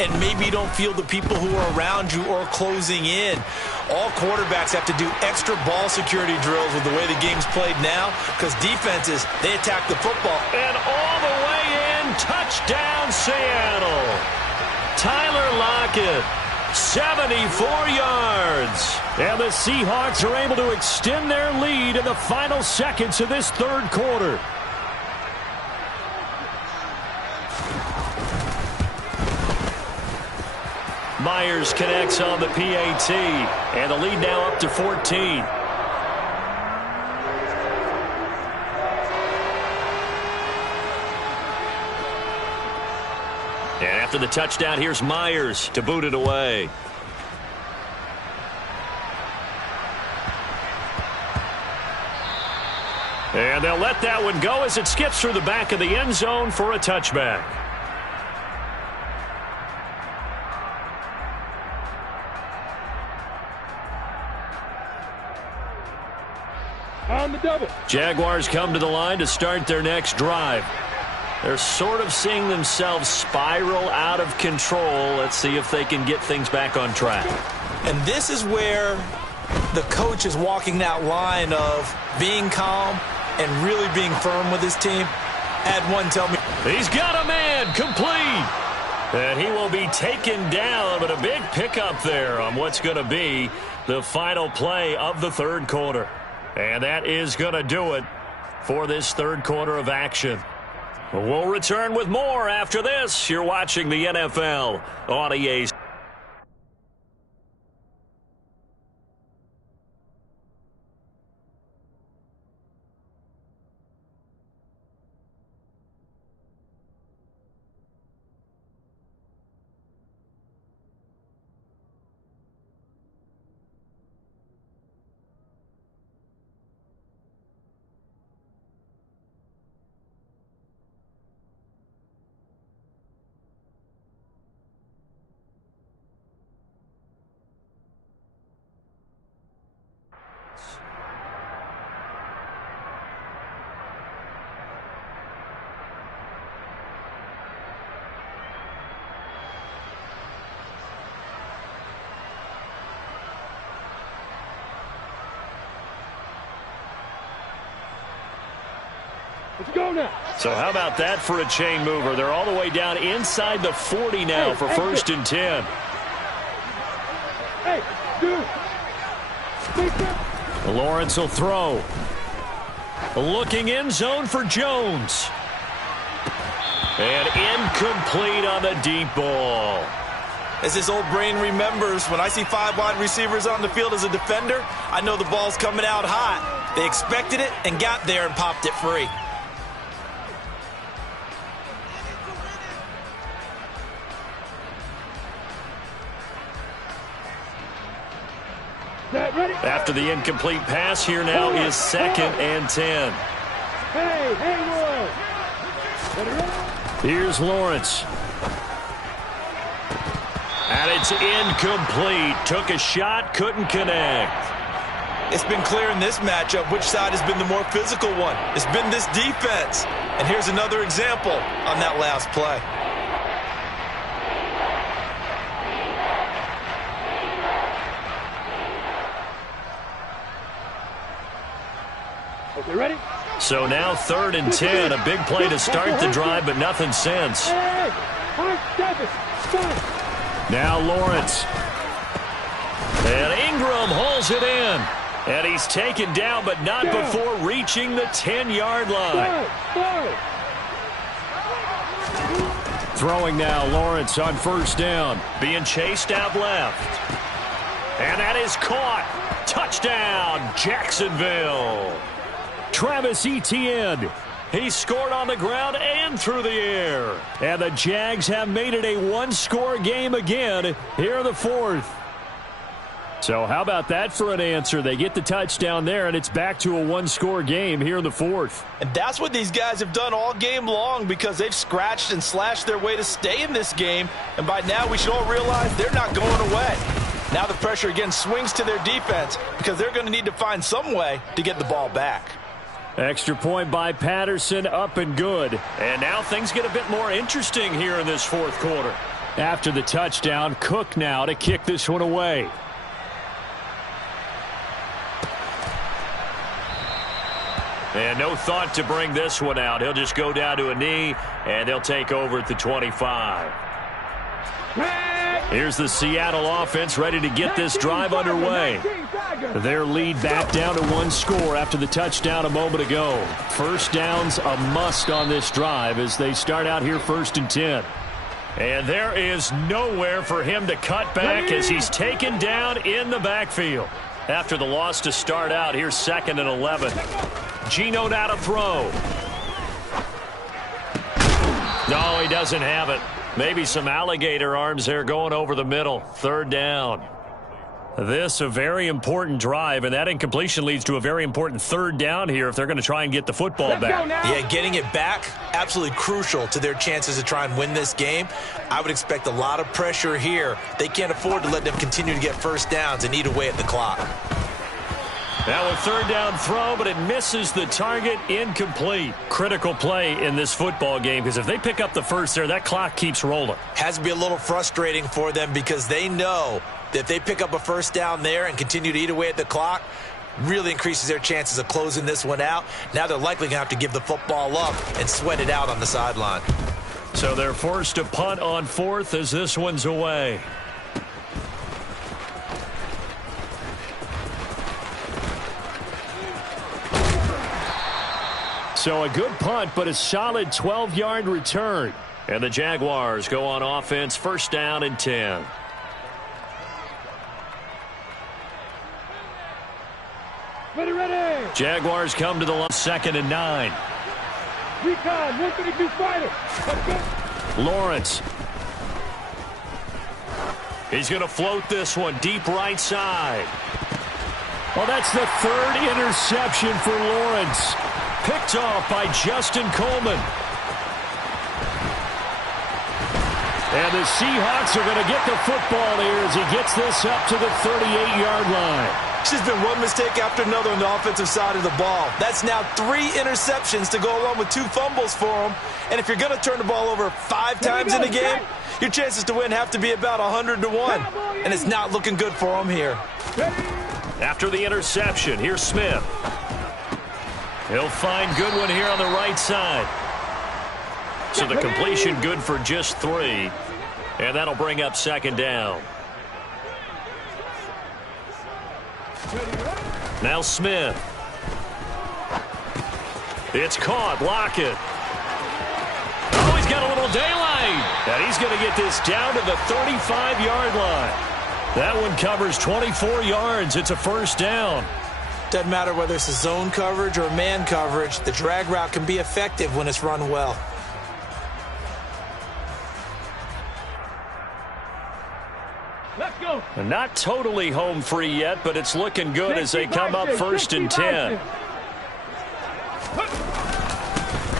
and maybe you don't feel the people who are around you or closing in. All quarterbacks have to do extra ball security drills with the way the game's played now, because defenses, they attack the football. And all the way in, touchdown Seattle. Tyler Lockett, 74 yards. And the Seahawks are able to extend their lead in the final seconds of this third quarter. Myers connects on the PAT, and the lead now up to 14. And after the touchdown, here's Myers to boot it away. And they'll let that one go as it skips through the back of the end zone for a touchback. On the double. Jaguars come to the line to start their next drive. They're sort of seeing themselves spiral out of control. Let's see if they can get things back on track. And this is where the coach is walking that line of being calm and really being firm with his team. Add one, tell me. He's got a man, complete. And he will be taken down, but a big pickup there on what's going to be the final play of the third quarter. And that is going to do it for this third quarter of action. We'll return with more after this. You're watching the NFL on EA. Let's go now. So how about that for a chain mover? They're all the way down inside the 40 now for 1st and 10. Hey, dude. Lawrence will throw. Looking end zone for Jones. And incomplete on the deep ball. As this old brain remembers, when I see 5 wide receivers on the field as a defender, I know the ball's coming out hot. They expected it and got there and popped it free. After the incomplete pass, here now is 2nd and 10. Hey, Here's Lawrence. And it's incomplete. Took a shot, couldn't connect. It's been clear in this matchup which side has been the more physical one. It's been this defense. And here's another example on that last play. Okay, ready? So now 3rd and 10. A big play to start the drive, but nothing since. Hey, 5, 7, 5. Now Lawrence. And Ingram holds it in. And he's taken down, but not before reaching the 10-yard line. Throwing now, Lawrence on first down. Being chased out left. And that is caught. Touchdown, Jacksonville. Travis Etienne. He scored on the ground and through the air. And the Jags have made it a one-score game again here in the fourth. So how about that for an answer? They get the touchdown there, and it's back to a one-score game here in the fourth. And that's what these guys have done all game long because they've scratched and slashed their way to stay in this game. And by now, we should all realize they're not going away. Now the pressure again swings to their defense because they're going to need to find some way to get the ball back. Extra point by Patterson, up and good. And now things get a bit more interesting here in this fourth quarter. After the touchdown, Cook now to kick this one away. And no thought to bring this one out. He'll just go down to a knee, and they'll take over at the 25. Here's the Seattle offense ready to get this drive underway. Their lead back down to one score after the touchdown a moment ago. First down's a must on this drive as they start out here 1st and 10. And there is nowhere for him to cut back as he's taken down in the backfield. After the loss to start out, here's 2nd and 11. Geno now to throw. No, he doesn't have it. Maybe some alligator arms there going over the middle. 3rd down. This a very important drive, and that incompletion leads to a very important 3rd down here if they're going to try and get the football back. Yeah, getting it back, absolutely crucial to their chances to try and win this game. I would expect a lot of pressure here. They can't afford to let them continue to get first downs and eat away at the clock. Now a 3rd down throw, but it misses the target, incomplete. Critical play in this football game because if they pick up the first there, that clock keeps rolling. Has to be a little frustrating for them because they know that if they pick up a first down there and continue to eat away at the clock, really increases their chances of closing this one out. Now they're likely going to have to give the football up and sweat it out on the sideline. So they're forced to punt on 4th as this one's away. So a good punt, but a solid 12-yard return. And the Jaguars go on offense, 1st down and 10. Ready. Jaguars come to the line, 2nd and 9. Recon, 132 fighter. Lawrence. He's going to float this one deep right side. Well, that's the 3rd interception for Lawrence. Picked off by Justin Coleman. And the Seahawks are going to get the football here as he gets this up to the 38-yard line. It's just been one mistake after another on the offensive side of the ball. That's now 3 interceptions to go along with 2 fumbles for him. And if you're going to turn the ball over 5 times in a game, your chances to win have to be about 100 to 1. And it's not looking good for him here. After the interception, here's Smith. He'll find Goodwin here on the right side. So the completion good for just 3. And that'll bring up 2nd down. Now Smith. It's caught. Lockett. Oh, he's got a little daylight. And he's going to get this down to the 35-yard line. That one covers 24 yards. It's a 1st down. Doesn't matter whether it's a zone coverage or man coverage. The drag route can be effective when it's run well. Let's go. Not totally home free yet, but it's looking good as they come up 1st and 10.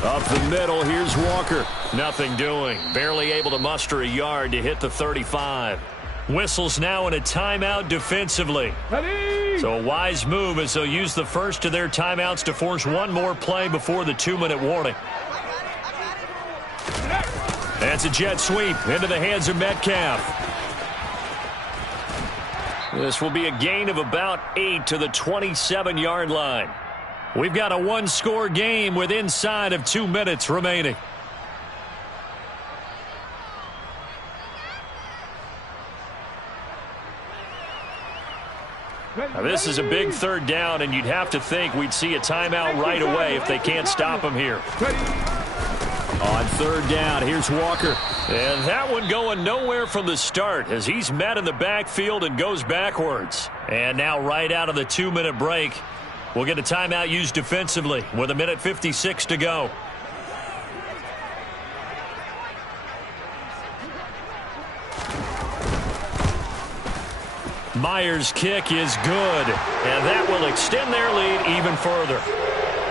Up the middle, here's Walker. Nothing doing. Barely able to muster a yard to hit the 35. Whistles now in a timeout defensively. Ready. So a wise move as they'll use the first of their timeouts to force one more play before the 2-minute warning. That's a jet sweep into the hands of Metcalf. This will be a gain of about 8 to the 27-yard line. We've got a one-score game with inside of 2 minutes remaining. Now, this is a big third down, and you'd have to think we'd see a timeout right away if they can't stop him here. On third down, here's Walker. And that one going nowhere from the start as he's met in the backfield and goes backwards. And now right out of the 2-minute break, we'll get a timeout used defensively with 1:56 to go. Myers' kick is good, and that will extend their lead even further.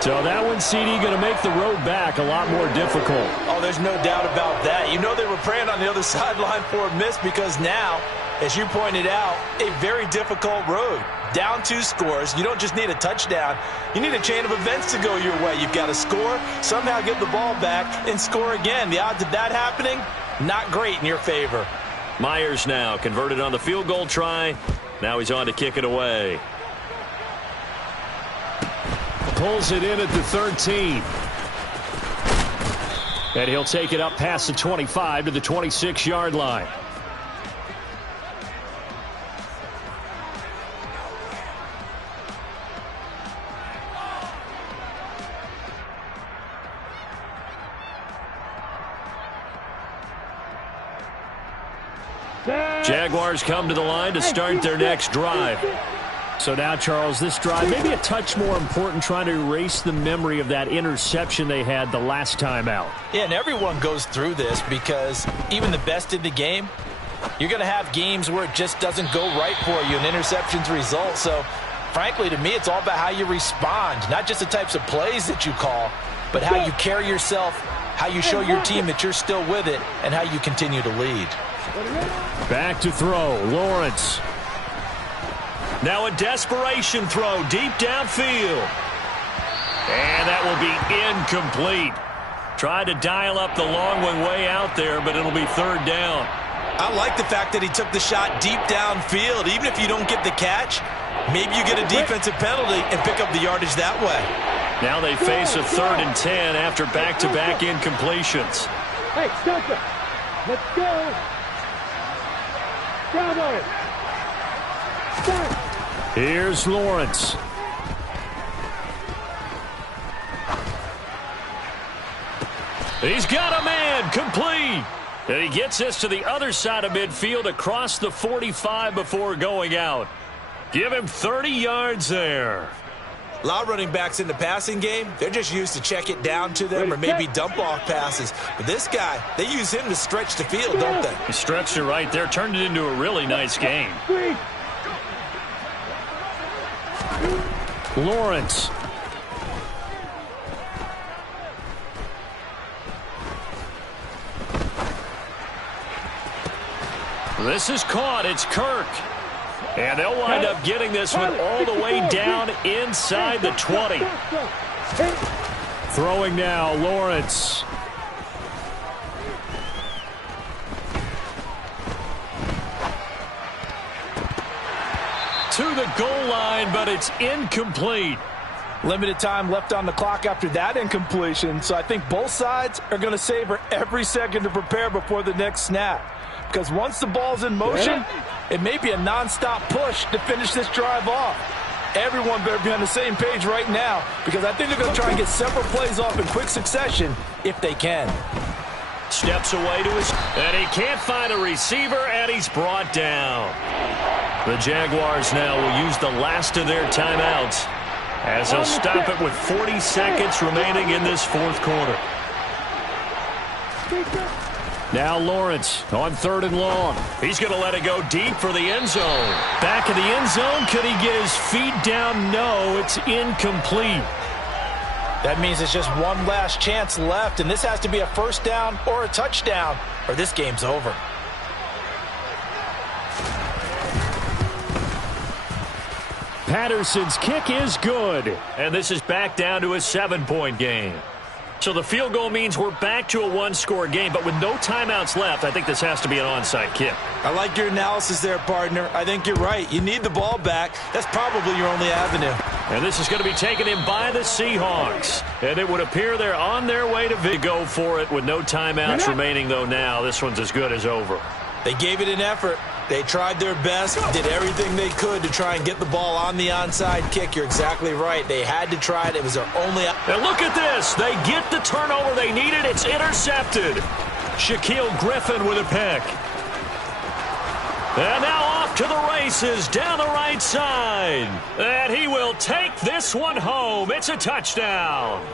So that one, CD, going to make the road back a lot more difficult. Oh, there's no doubt about that. You know they were praying on the other sideline for a miss because now, as you pointed out, a very difficult road. Down 2 scores. You don't just need a touchdown. You need a chain of events to go your way. You've got to score, somehow get the ball back, and score again. The odds of that happening, not great in your favor. Myers now converted on the field goal try. Now he's on to kick it away. Pulls it in at the 13. And he'll take it up past the 25 to the 26-yard line. Jaguars come to the line to start their next drive. So now, Charles, this drive maybe a touch more important, trying to erase the memory of that interception they had the last time out. Yeah, and everyone goes through this because even the best in the game, you're going to have games where it just doesn't go right for you, and interceptions result. So, frankly, to me, it's all about how you respond, not just the types of plays that you call, but how you carry yourself, how you show your team that you're still with it, and how you continue to lead. Back to throw, Lawrence. Now a desperation throw deep downfield. And that will be incomplete. Tried to dial up the long one way out there, but it'll be third down. I like the fact that he took the shot deep downfield. Even if you don't get the catch, maybe you get a defensive penalty and pick up the yardage that way. Now they face a 3rd and 10 after back-to-back incompletions. Hey, stop it. Let's go. Bravo. Stop. Here's Lawrence. He's got a man, complete. And he gets this to the other side of midfield across the 45 before going out. Give him 30 yards there. A lot of running backs in the passing game, they're just used to check it down to them or maybe dump off passes. But this guy, they use him to stretch the field, don't they? He stretched it right there, turned it into a really nice game. Lawrence. This is caught. It's Kirk. And they'll wind up getting this one all the way down inside the 20. Throwing now, Lawrence. To the goal line, but it's incomplete. Limited time left on the clock after that incompletion, so I think both sides are going to savor every second to prepare before the next snap. Because once the ball's in motion, it may be a nonstop push to finish this drive off. Everyone better be on the same page right now because I think they're going to try and get several plays off in quick succession if they can. Steps away to his, and he can't find a receiver, and he's brought down. The Jaguars now will use the last of their timeouts as they'll stop it with 40 seconds remaining in this fourth quarter. Now Lawrence on 3rd and long. He's going to let it go deep for the end zone. Back in the end zone. Could he get his feet down? No, it's incomplete. That means it's just one last chance left, and this has to be a first down or a touchdown, or this game's over. Patterson's kick is good. And this is back down to a 7-point game. So the field goal means we're back to a one-score game, but with no timeouts left, I think this has to be an onside kick. I like your analysis there, partner. I think you're right. You need the ball back. That's probably your only avenue. And this is going to be taken in by the Seahawks. And it would appear they're on their way to go for it with no timeouts remaining, though now. This one's as good as over. They gave it an effort. They tried their best, did everything they could to try and get the ball on the onside kick. You're exactly right. They had to try it. It was their only... And look at this. They get the turnover they needed. It's intercepted. Shaquille Griffin with a pick. And now off to the races down the right side. And he will take this one home. It's a touchdown.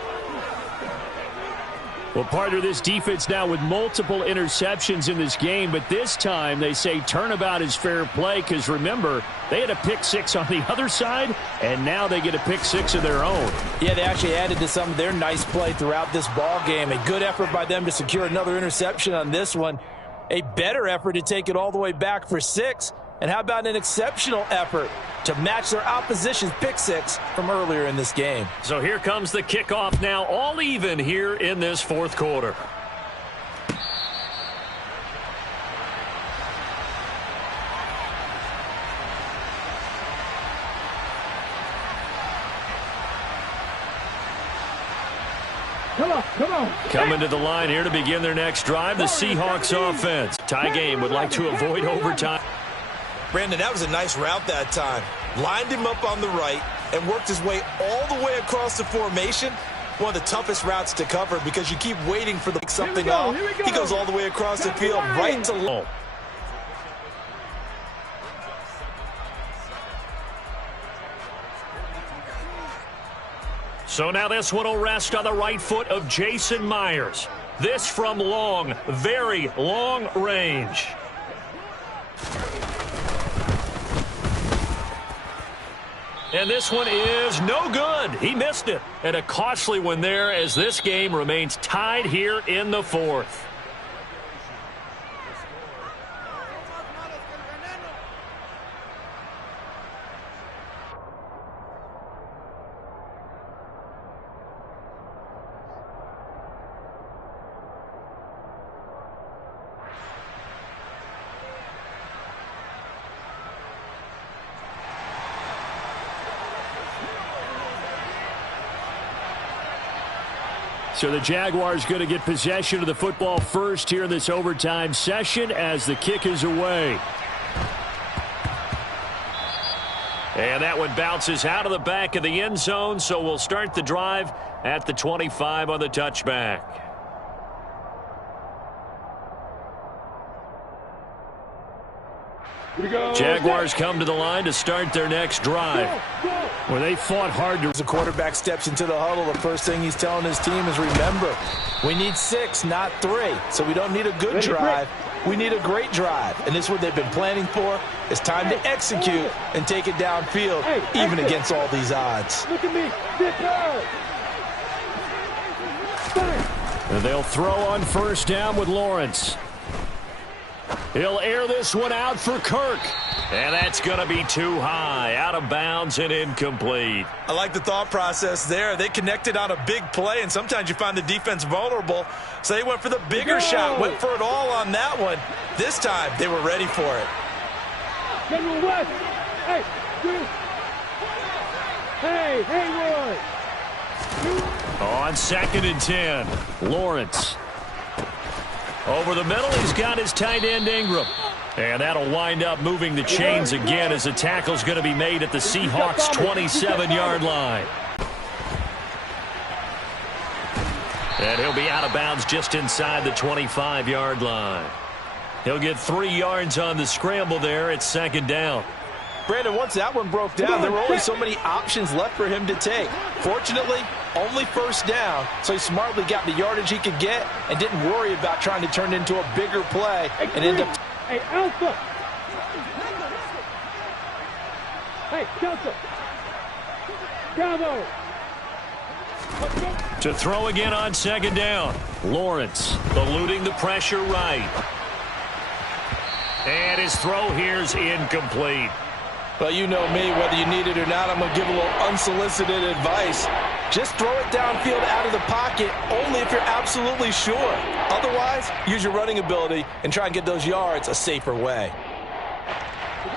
Well, partner, this defense now with multiple interceptions in this game, but this time they say turnabout is fair play because, remember, they had a pick six on the other side, and now they get a pick six of their own. Yeah, they actually added to some of their nice play throughout this ball game. A good effort by them to secure another interception on this one. A better effort to take it all the way back for 6. And how about an exceptional effort to match their opposition's pick six from earlier in this game? So here comes the kickoff now, all even here in this fourth quarter. Come on. Coming to the line here to begin their next drive, the Seahawks offense. Tie game would like to avoid overtime. Brandon, that was a nice route that time. Lined him up on the right and worked his way all the way across the formation. One of the toughest routes to cover because you keep waiting for the something off. He goes all the way across the field right to low. So now this one will rest on the right foot of Jason Myers. This from long, very long range. And this one is no good. He missed it. And a costly one there as this game remains tied here in the fourth. So the Jaguars going to get possession of the football first here in this overtime session as the kick is away. And that one bounces out of the back of the end zone, so we'll start the drive at the 25 on the touchback. Jaguars come to the line to start their next drive. Well, they fought hard to... As the quarterback steps into the huddle, the first thing he's telling his team is, remember, we need 6, not 3. So we don't need a good drive. We need a great drive. And this is what they've been planning for. It's time to execute and take it downfield, even against all these odds. Look at me. And they'll throw on first down with Lawrence. He'll air this one out for Kirk. And that's going to be too high, out of bounds and incomplete. I like the thought process there. They connected on a big play, and sometimes you find the defense vulnerable. So they went for the bigger shot, went for it all on that one. This time, they were ready for it. On 2nd and 10, Lawrence. Over the middle, he's got his tight end Ingram. And that'll wind up moving the chains again as the tackle's going to be made at the Seahawks' 27-yard line. And he'll be out of bounds just inside the 25-yard line. He'll get 3 yards on the scramble there. It's 2nd down. Brandon, once that one broke down, there were only so many options left for him to take. Fortunately, only first down, so he smartly got the yardage he could get and didn't worry about trying to turn it into a bigger play and end up... Hey, Alpha! Hey, Delta! Bravo! To throw again on 2nd down. Lawrence eluding the pressure right. And his throw here's incomplete. Well, you know me, whether you need it or not, I'm going to give a little unsolicited advice. Just throw it downfield out of the pocket only if you're absolutely sure. Otherwise, use your running ability and try and get those yards a safer way.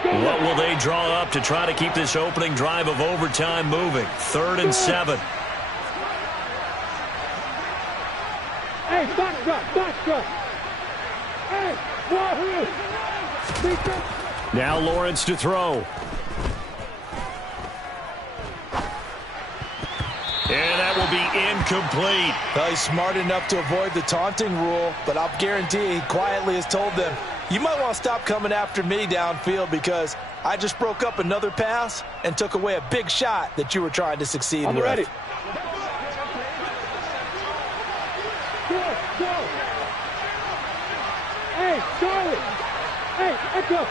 What will they draw up to try to keep this opening drive of overtime moving? 3rd and 7. Hey, box drop! Hey, Wahoo! Now Lawrence to throw. And that will be incomplete. Well, he's smart enough to avoid the taunting rule, but I'll guarantee he quietly has told them, you might want to stop coming after me downfield because I just broke up another pass and took away a big shot that you were trying to succeed with. Ready. Go. Hey, Charlie. Hey, echo.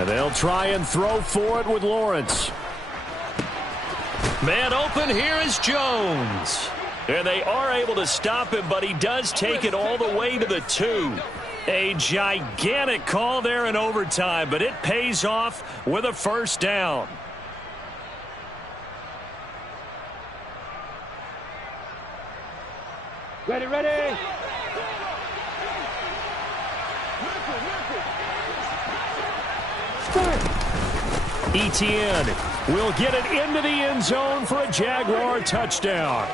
And they'll try and throw for it with Lawrence. Man open, here is Jones. And they are able to stop him, but he does take it all the way to the 2. A gigantic call there in overtime, but it pays off with a first down. Ready. Etienne will get it into the end zone for a Jaguar touchdown.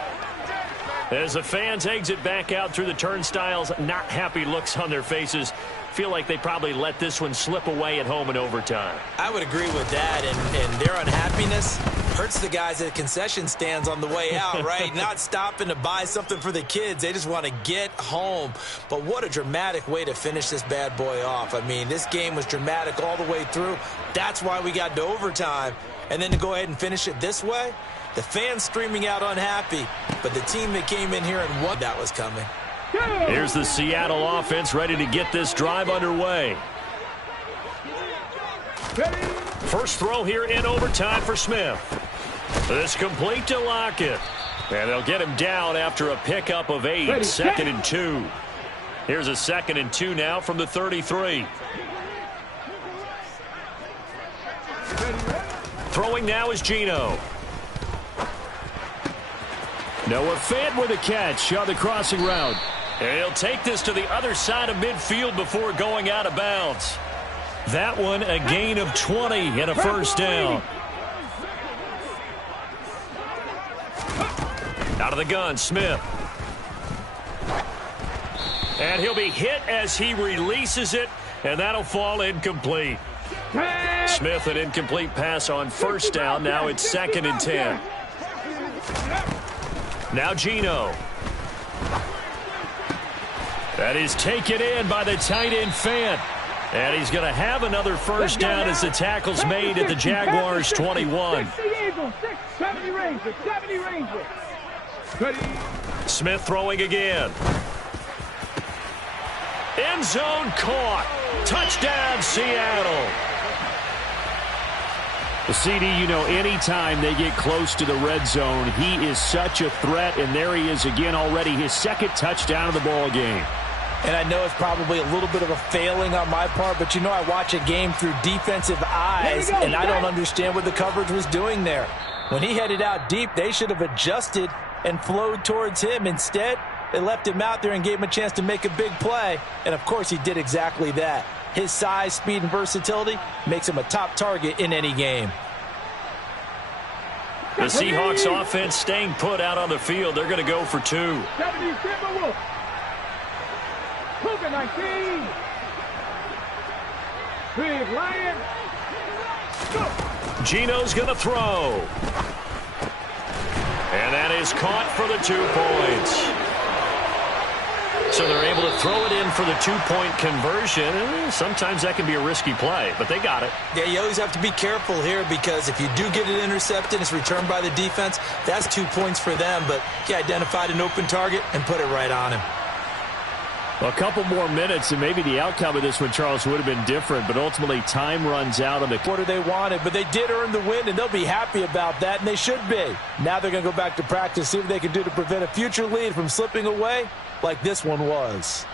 As the fans exit back out through the turnstiles, not happy looks on their faces. Feel like they probably let this one slip away at home in overtime. I would agree with that, and their unhappiness hurts the guys at concession stands on the way out, right? Not stopping to buy something for the kids. They just want to get home. But what a dramatic way to finish this bad boy off. I mean, this game was dramatic all the way through. That's why we got to overtime. And then to go ahead and finish it this way, the fans streaming out unhappy, but the team that came in here and won, that was coming. Here's the Seattle offense ready to get this drive underway. First throw here in overtime for Smith. This complete to Lockett. And they'll get him down after a pickup of 8. 2nd and 2. Here's a 2nd and 2 now from the 33. Throwing now is Geno. Noah Fant with a catch on the crossing route. And he'll take this to the other side of midfield before going out of bounds. That one a gain of 20 and a first down. Out of the gun, Smith. And he'll be hit as he releases it, and that'll fall incomplete. Smith, an incomplete pass on first down. Now it's 2nd and 10. Now Geno. That is taken in by the tight end Fant. And he's going to have another first down as the tackle's made at the Jaguars' 21. Smith throwing again. End zone caught. Touchdown, Seattle. The CD, you know, anytime they get close to the red zone, he is such a threat, and there he is again already, his 2nd touchdown of the ball game. And I know it's probably a little bit of a failing on my part, but you know I watch a game through defensive eyes, and I don't understand what the coverage was doing there. When he headed out deep, they should have adjusted and flowed towards him. Instead, they left him out there and gave him a chance to make a big play, and of course he did exactly that. His size, speed, and versatility makes him a top target in any game. The Seahawks offense staying put out on the field. They're going to go for 2. Cougar 19. Big Lion. Go. Geno's going to throw. And that is caught for the 2 points. So they're able to throw it in for the 2-point conversion. Sometimes that can be a risky play, but they got it. Yeah, you always have to be careful here because if you do get it intercepted, it's returned by the defense, that's 2 points for them. But he identified an open target and put it right on him. Well, a couple more minutes, and maybe the outcome of this one, Charles, would have been different, but ultimately time runs out on the quarter they wanted, but they did earn the win, and they'll be happy about that, and they should be. Now they're going to go back to practice, see what they can do to prevent a future lead from slipping away like this one was.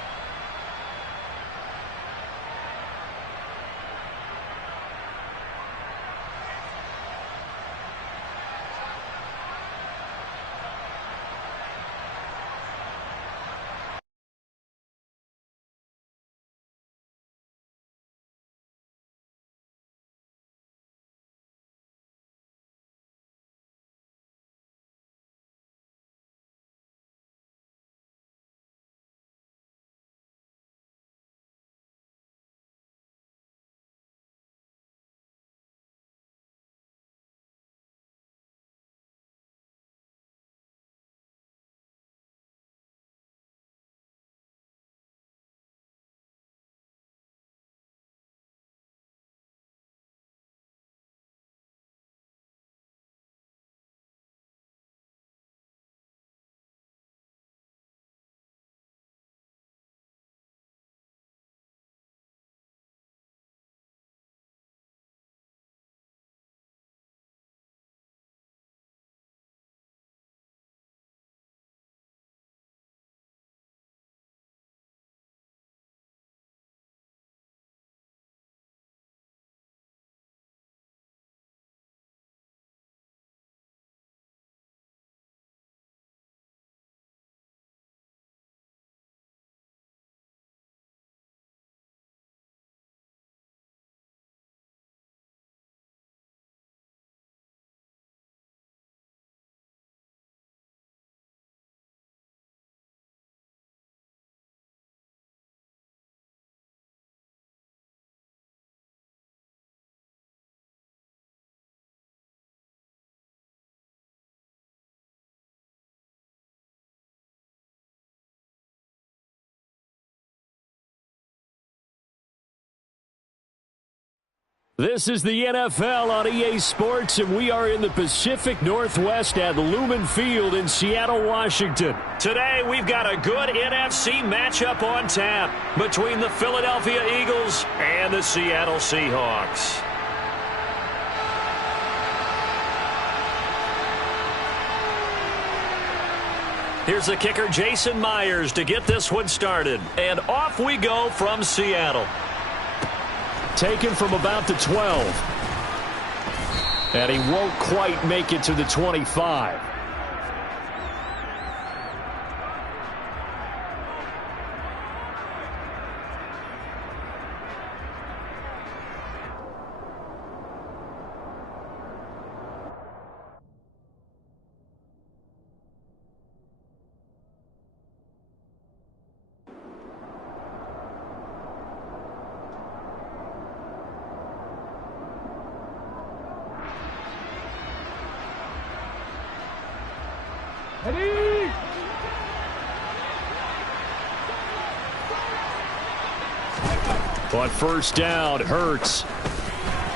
This is the NFL on EA Sports, and we are in the Pacific Northwest at Lumen Field in Seattle, Washington. Today, we've got a good NFC matchup on tap between the Philadelphia Eagles and the Seattle Seahawks. Here's the kicker, Jason Myers, to get this one started. And off we go from Seattle. Taken from about the 12. And he won't quite make it to the 25. Ready? On first down, Hurts.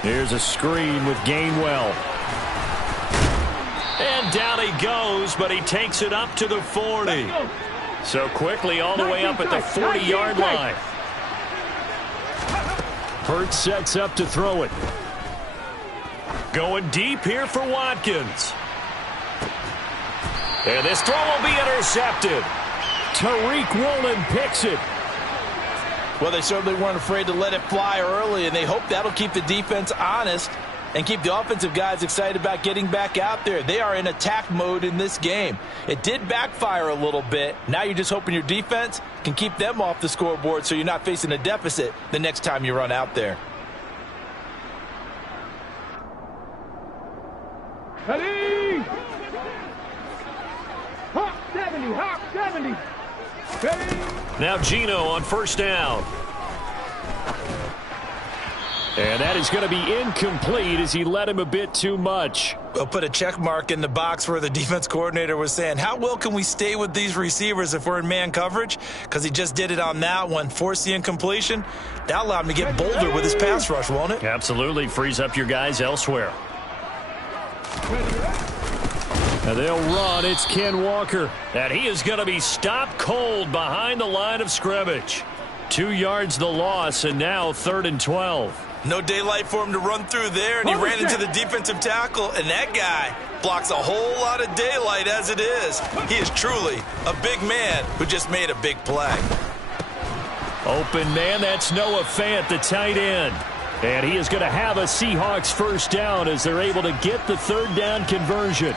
Here's a screen with Gainwell. And down he goes, but he takes it up to the 40. So quickly all the way up at the 40-yard line. Hurts sets up to throw it. Going deep here for Watkins. And this throw will be intercepted. Tariq Woolen picks it. Well, they certainly weren't afraid to let it fly early, and they hope that'll keep the defense honest and keep the offensive guys excited about getting back out there. They are in attack mode in this game. It did backfire a little bit. Now you're just hoping your defense can keep them off the scoreboard so you're not facing a deficit the next time you run out there. Ready? Hawk 70, Hawk 70. Ready? Now Geno on first down. And that is going to be incomplete as he led him a bit too much. We'll put a check mark in the box where the defense coordinator was saying, how well can we stay with these receivers if we're in man coverage? Because he just did it on that one, forced the incompletion. That allowed him to get bolder with his pass rush, won't it? Absolutely. Frees up your guys elsewhere. And they'll run. It's Ken Walker. And he is going to be stopped cold behind the line of scrimmage. 2 yards the loss, and now 3rd and 12. No daylight for him to run through there, and he ran into the defensive tackle, and that guy blocks a whole lot of daylight as it is. He is truly a big man who just made a big play. Open man, that's Noah Fant, the tight end. And he is going to have a Seahawks first down as they're able to get the 3rd down conversion.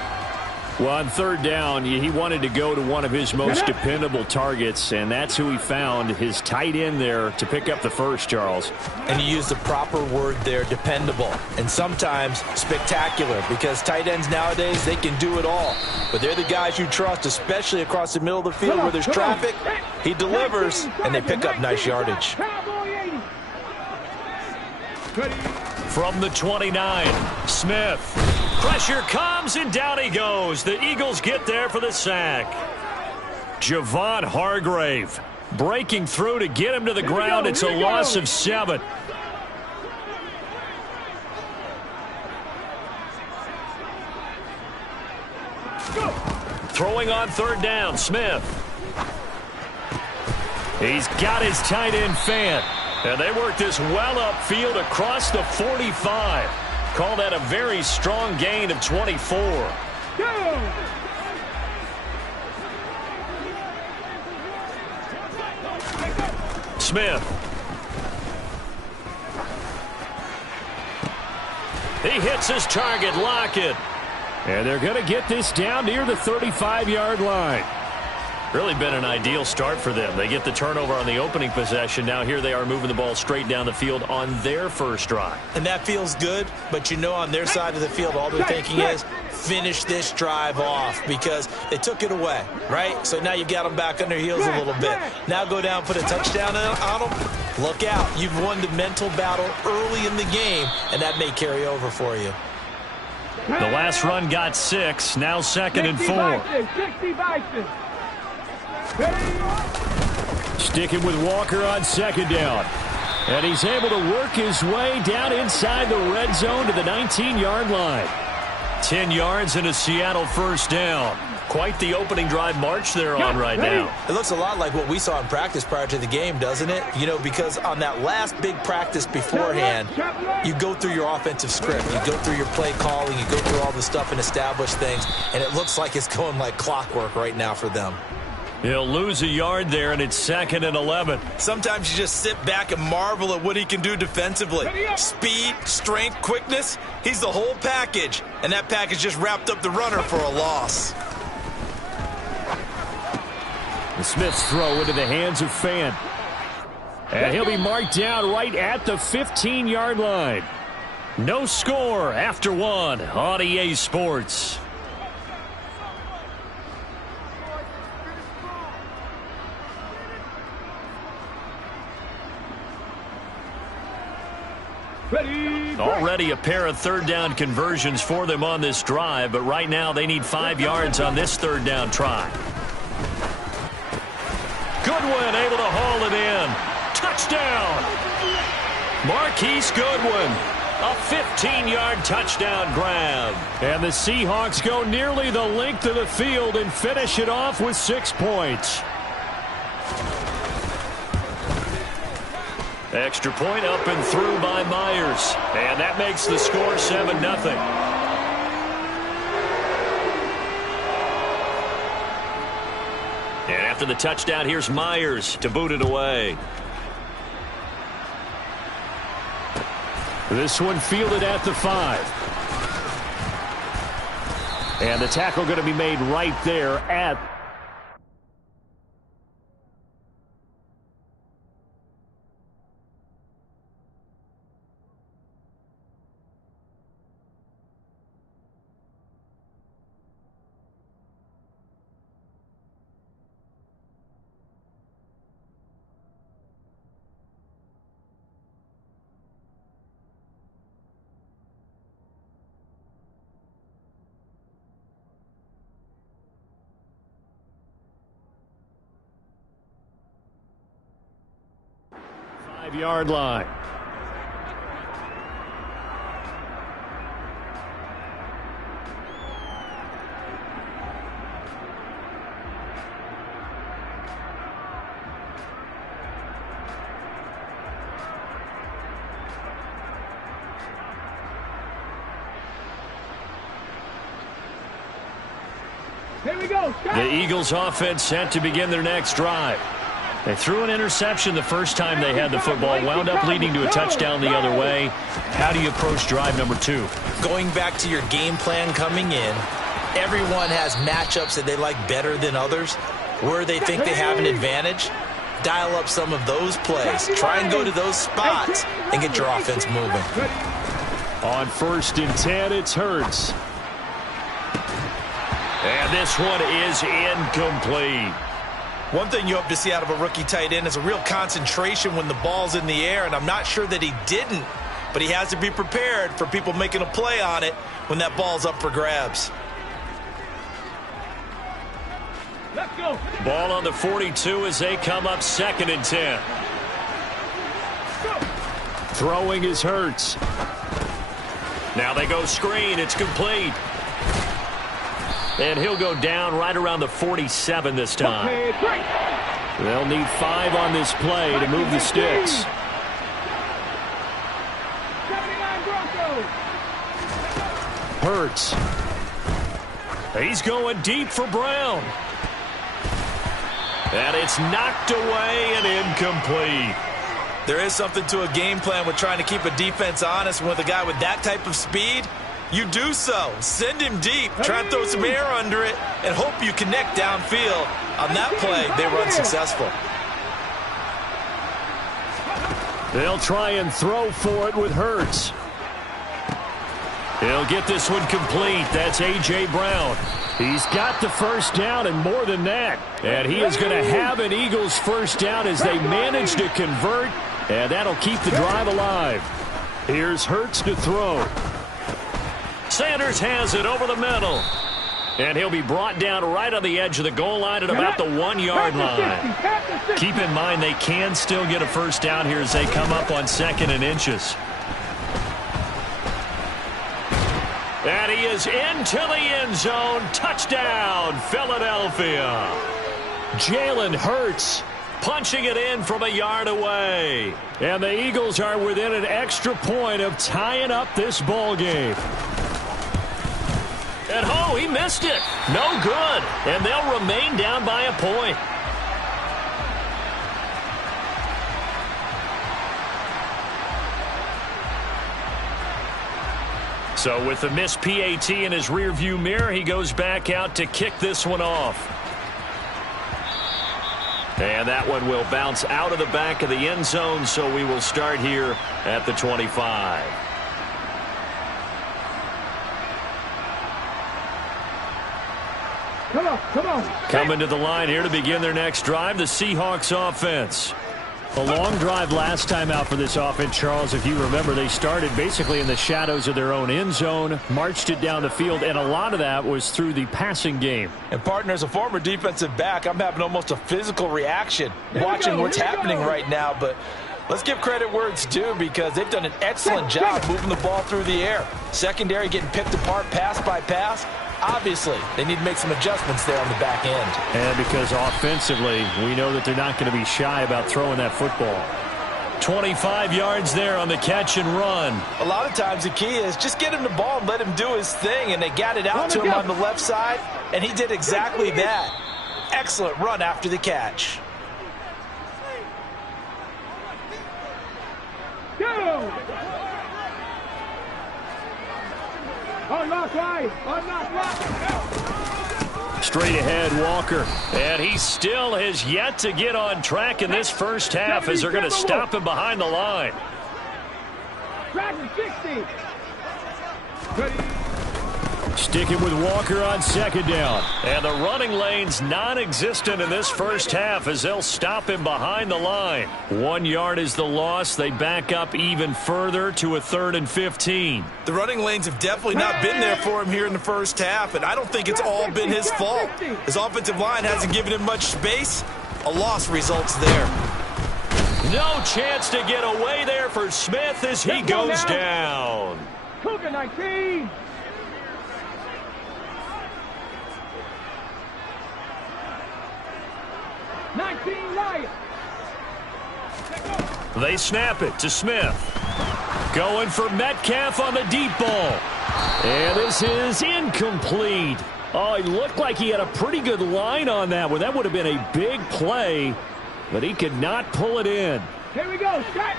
Well, on 3rd down, he wanted to go to one of his most dependable targets, and that's who he found, his tight end there, to pick up the first, Charles. And you used the proper word there, dependable, and sometimes spectacular, because tight ends nowadays, they can do it all. But they're the guys you trust, especially across the middle of the field where there's traffic. He delivers, and they pick up nice yardage. From the 29, Smith. Pressure comes, and down he goes. The Eagles get there for the sack. Javon Hargrave breaking through to get him to the ground. It's a loss of 7. Throwing on 3rd down, Smith. He's got his tight end Fant. And they work this well upfield across the 45. Call that a very strong gain of 24. Go! Smith. He hits his target, Lockett. And they're going to get this down near the 35-yard line. Really been an ideal start for them. They get the turnover on the opening possession. Now here they are moving the ball straight down the field on their first drive. And that feels good, but you know on their side of the field, all they're thinking is finish this drive off because they took it away, right? So now you got them back on their heels a little bit. Now go down, put a touchdown on them. Look out. You've won the mental battle early in the game, and that may carry over for you. The last run got 6. Now 2nd and 4. 60 Bison. Sticking with Walker on 2nd down. And he's able to work his way down inside the red zone to the 19-yard line. 10 yards and a Seattle first down. Quite the opening drive march they're on right now. It looks a lot like what we saw in practice prior to the game, doesn't it? You know, because on that last big practice beforehand, you go through your offensive script. You go through your play calling. You go through all the stuff and establish things. And it looks like it's going like clockwork right now for them. He'll lose a yard there, and it's 2nd and 11. Sometimes you just sit back and marvel at what he can do defensively. Speed, strength, quickness. He's the whole package. And that package just wrapped up the runner for a loss. The Smiths throw into the hands of Fant. And he'll be marked down right at the 15-yard line. No score after 1 on EA Sports. Already a pair of third-down conversions for them on this drive, but right now they need 5 yards on this third-down try. Goodwin able to haul it in. Touchdown! Marquise Goodwin, a 15-yard touchdown grab. And the Seahawks go nearly the length of the field and finish it off with 6 points. Extra point up and through by Myers. And that makes the score 7-0. And after the touchdown, here's Myers to boot it away. This one fielded at the 5. And the tackle going to be made right there at yard line. Here we go. The Eagles offense set to begin their next drive. They threw an interception the first time they had the football, wound up leading to a touchdown the other way. How do you approach drive number 2? Going back to your game plan coming in, everyone has matchups that they like better than others. Where they think they have an advantage, dial up some of those plays. Try and go to those spots and get your offense moving. On 1st and 10, it's Hurts. And this one is incomplete. One thing you hope to see out of a rookie tight end is a real concentration when the ball's in the air, and I'm not sure that he didn't, but he has to be prepared for people making a play on it when that ball's up for grabs. Let's go. Ball on the 42 as they come up 2nd and 10. Throwing is Hurts. Now they go screen. It's complete. And he'll go down right around the 47 this time. They'll need 5 on this play to move the sticks. Hurts. He's going deep for Brown. And it's knocked away and incomplete. There is something to a game plan with trying to keep a defense honest. With a guy with that type of speed, you do so. Send him deep. Try and throw some air under it and hope you connect downfield. On that play, they were unsuccessful. They'll try and throw for it with Hurts. He'll get this one complete. That's A.J. Brown. He's got the first down and more than that. And he is going to have an Eagles first down as they manage to convert. And that'll keep the drive alive. Here's Hurts to throw. Sanders has it over the middle. And he'll be brought down right on the edge of the goal line at about the 1-yard line. Keep in mind they can still get a first down here as they come up on 2nd and inches. And he is into the end zone. Touchdown, Philadelphia. Jalen Hurts punching it in from a yard away. And the Eagles are within an extra point of tying up this ball game. And oh, he missed it. No good. And they'll remain down by a point. So with the missed PAT in his rearview mirror, he goes back out to kick this one off. And that one will bounce out of the back of the end zone, so we will start here at the 25. Come on. Coming to the line here to begin their next drive, the Seahawks offense. A long drive last time out for this offense, Charles. If you remember, they started basically in the shadows of their own end zone, marched it down the field, and a lot of that was through the passing game. And, partner, as a former defensive back, I'm having almost a physical reaction watching what's happening right now. But let's give credit where it's due because they've done an excellent job moving the ball through the air. Secondary getting picked apart pass by pass. Obviously, they need to make some adjustments there on the back end. And because offensively, we know that they're not going to be shy about throwing that football. 25 yards there on the catch and run. A lot of times the key is just get him the ball and let him do his thing, and they got it out to him on the left side, and he did exactly that. Excellent run after the catch. Go! Straight ahead, Walker. And he still has yet to get on track in this first half as they're going to stop him behind the line. Dragon 60. Sticking with Walker on 2nd down. And the running lane's non-existent in this first half as they'll stop him behind the line. 1 yard is the loss. They back up even further to a 3rd and 15. The running lanes have definitely not been there for him here in the first half, and I don't think it's all been his fault. His offensive line hasn't given him much space. A loss results there. No chance to get away there for Smith as he goes down. Cougar 19. They snap it to Smith. Going for Metcalf on the deep ball. And this is incomplete. Oh, he looked like he had a pretty good line on that one. That would have been a big play, but he could not pull it in. Here we go. Start.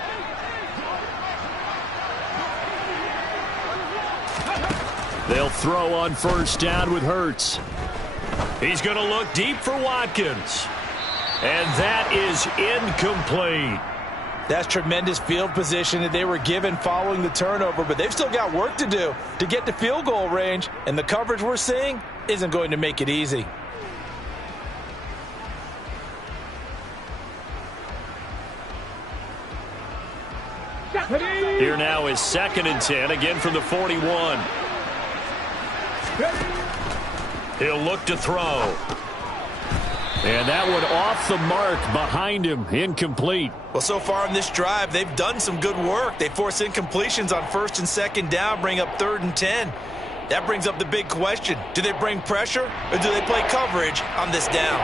They'll throw on 1st down with Hurts. He's going to look deep for Watkins. And that is incomplete. That's tremendous field position that they were given following the turnover, but they've still got work to do to get to field goal range, and the coverage we're seeing isn't going to make it easy. Here now is 2nd and 10, again from the 41. He'll look to throw. And that one off the mark behind him, incomplete. Well, so far in this drive, they've done some good work. They force incompletions on 1st and 2nd down, bring up 3rd and 10. That brings up the big question. Do they bring pressure or do they play coverage on this down?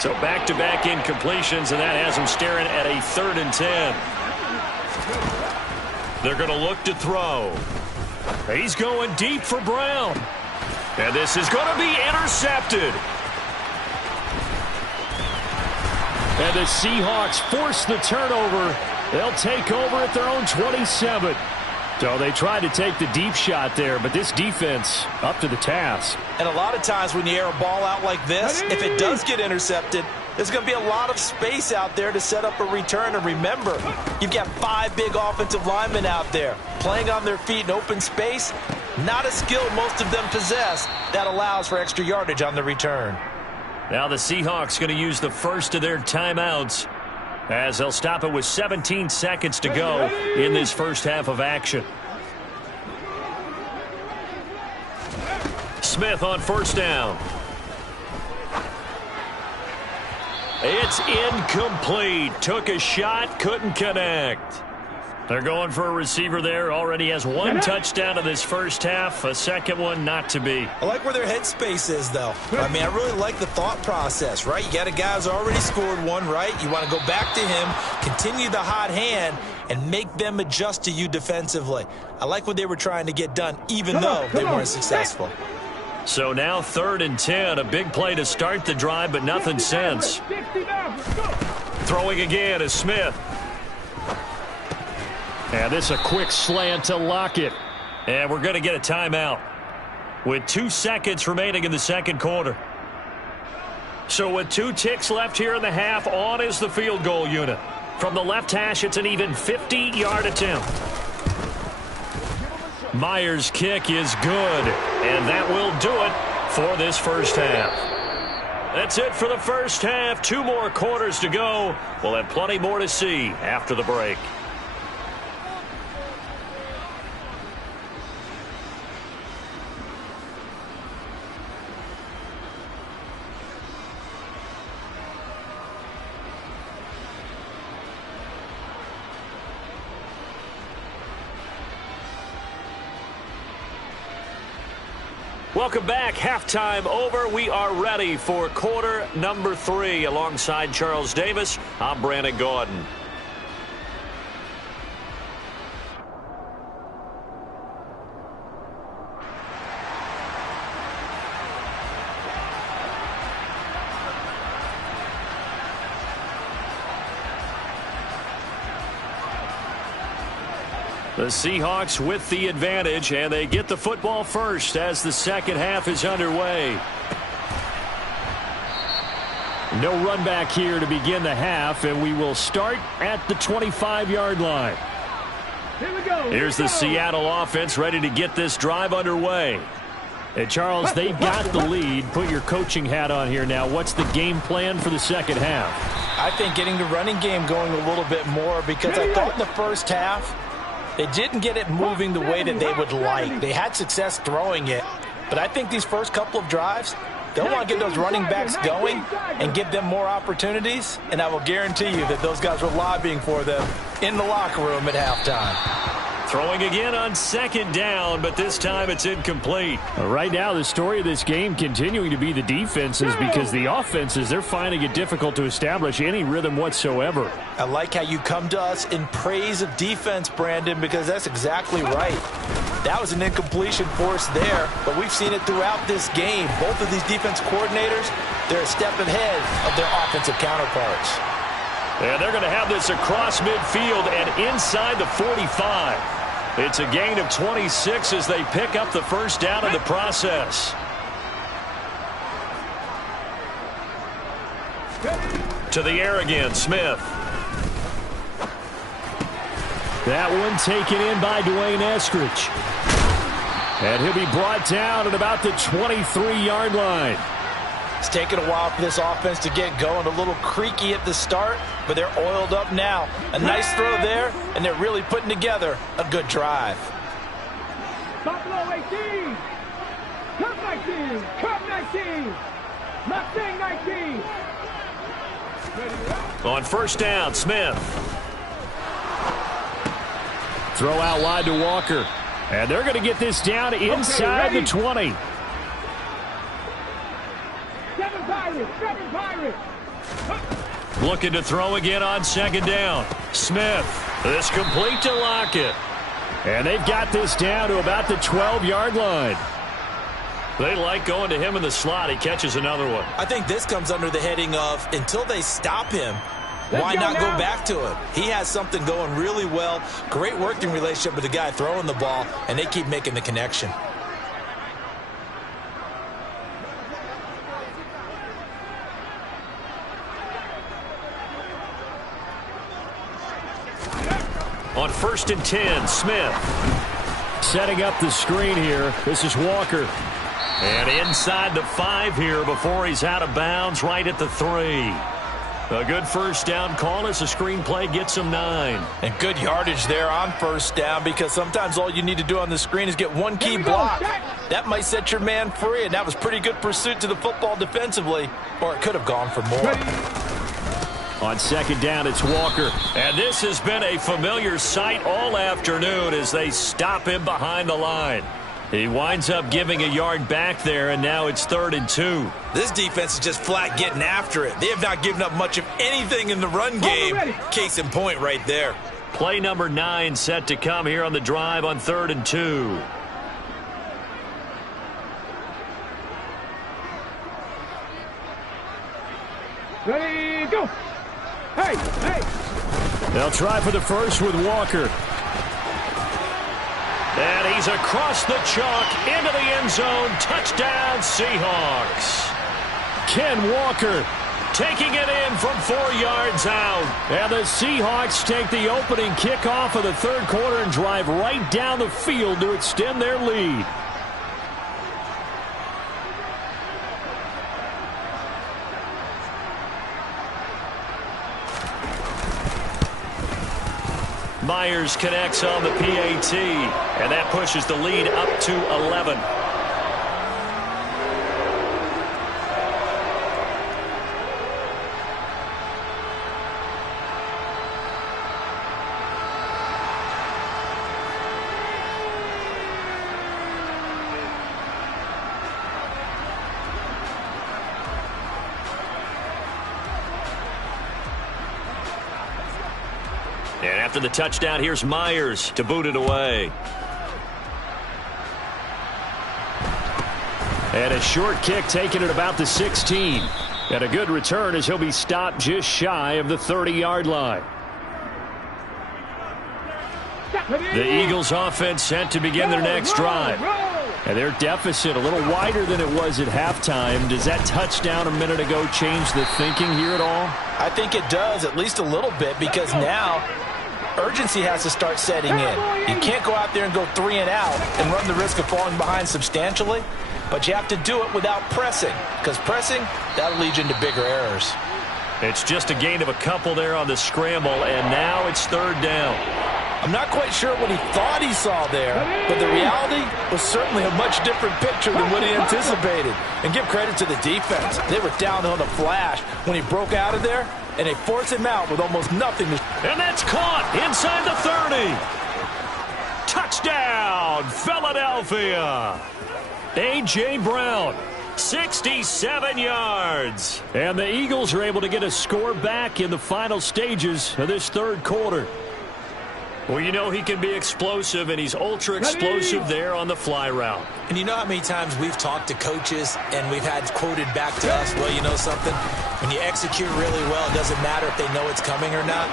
So back-to-back incompletions, and that has them staring at a 3rd and 10. They're going to look to throw. He's going deep for Brown. And this is going to be intercepted. And the Seahawks force the turnover. They'll take over at their own 27. So they tried to take the deep shot there, but this defense up to the task. And a lot of times when you air a ball out like this, if it does get intercepted, there's going to be a lot of space out there to set up a return. And remember, you've got 5 big offensive linemen out there playing on their feet in open space. Not a skill most of them possess that allows for extra yardage on the return. Now the Seahawks going to use the first of their timeouts as they'll stop it with 17 seconds to go in this first half of action. Smith on first down. It's incomplete. Took a shot, couldn't connect. They're going for a receiver there. Already has one touchdown in this first half. A second one not to be. I like where their headspace is, though. I mean, I really like the thought process, right? You got a guy who's already scored one, right? You want to go back to him, continue the hot hand, and make them adjust to you defensively. I like what they were trying to get done, even though they weren't successful. So now 3rd and 10. A big play to start the drive, but nothing since. Throwing again is Smith. And this a quick slant to Lockett. And we're going to get a timeout with 2 seconds remaining in the second quarter. So with 2 ticks left here in the half, on is the field goal unit. From the left hash, it's an even 50-yard attempt. Myers' kick is good, and that will do it for this first half. That's it for the first half. 2 more quarters to go. We'll have plenty more to see after the break. Welcome back. Halftime over. We are ready for quarter number 3. Alongside Charles Davis, I'm Brandon Gordon. The Seahawks with the advantage, and they get the football first as the second half is underway. No run back here to begin the half, and we will start at the 25-yard line. Here we go. Here's the Seattle offense ready to get this drive underway. And Charles, they've got the lead. Put your coaching hat on here now. What's the game plan for the second half? I think getting the running game going a little bit more, because I thought in the first half they didn't get it moving the way that they would like. They had success throwing it, but I think these first couple of drives, they'll want to get those running backs going and give them more opportunities, and I will guarantee you that those guys were lobbying for them in the locker room at halftime. Throwing again on second down, but this time it's incomplete. Right now, the story of this game continuing to be the defenses, because the offenses, they're finding it difficult to establish any rhythm whatsoever. I like how you come to us in praise of defense, Brandon, because that's exactly right. That was an incompletion force there, but we've seen it throughout this game. Both of these defense coordinators, they're a step ahead of their offensive counterparts. And they're going to have this across midfield and inside the 45. It's a gain of 26 as they pick up the first down in the process. To the air again, Smith. That one taken in by Dwayne Eskridge. And he'll be brought down at about the 23-yard line. It's taken a while for this offense to get going. A little creaky at the start, but they're oiled up now. A nice throw there, and they're really putting together a good drive. Buffalo 18. Cut 19. Cut 19. Mustang 19. On first down, Smith. Throw out wide to Walker. And they're going to get this down inside the 20. Seven Pirates. Looking to throw again on second down. Smith. This complete to Lockett. And they've got this down to about the 12-yard line. They like going to him in the slot. He catches another one. I think this comes under the heading of, until they stop him, why not go back to him? He has something going really well. Great working relationship with the guy throwing the ball, and they keep making the connection. On first and 10, Smith. Setting up the screen here. This is Walker. And inside the 5 here before he's out of bounds, right at the 3. A good first down call as the screenplay gets him 9. And good yardage there on first down, because sometimes all you need to do on the screen is get one key block. That might set your man free, and that was pretty good pursuit to the football defensively, or it could have gone for more. On second down, it's Walker. And this has been a familiar sight all afternoon as they stop him behind the line. He winds up giving a yard back there, and now it's 3rd and 2. This defense is just flat getting after it. They have not given up much of anything in the run game. Case in point right there. Play number 9 set to come here on the drive on 3rd and 2. Ready, go. Hey, hey. They'll try for the first with Walker. And he's across the chalk into the end zone. Touchdown, Seahawks. Ken Walker taking it in from 4 yards out. And the Seahawks take the opening kickoff of the 3rd quarter and drive right down the field to extend their lead. Myers connects on the PAT, and that pushes the lead up to 11. And after the touchdown, here's Myers to boot it away. And a short kick taken at about the 16. And a good return as he'll be stopped just shy of the 30-yard line. The Eagles offense set to begin their next drive. And their deficit a little wider than it was at halftime. Does that touchdown a minute ago change the thinking here at all? I think it does, at least a little bit, because now urgency has to start setting in. You can't go out there and go 3 and out and run the risk of falling behind substantially, but you have to do it without pressing, because pressing, that'll lead you into bigger errors. It's just a gain of a couple there on the scramble, and now it's 3rd down. I'm not quite sure what he thought he saw there, but the reality was certainly a much different picture than what he anticipated. And give credit to the defense. They were down on the flash when he broke out of there, and they forced him out with almost nothing to... And that's caught inside the 30. Touchdown, Philadelphia. A.J. Brown, 67 yards. And the Eagles are able to get a score back in the final stages of this 3rd quarter. Well, you know he can be explosive, and he's ultra-explosive there on the fly route. And you know how many times we've talked to coaches and we've had quoted back to us, well, you know something? When you execute really well, it doesn't matter if they know it's coming or not.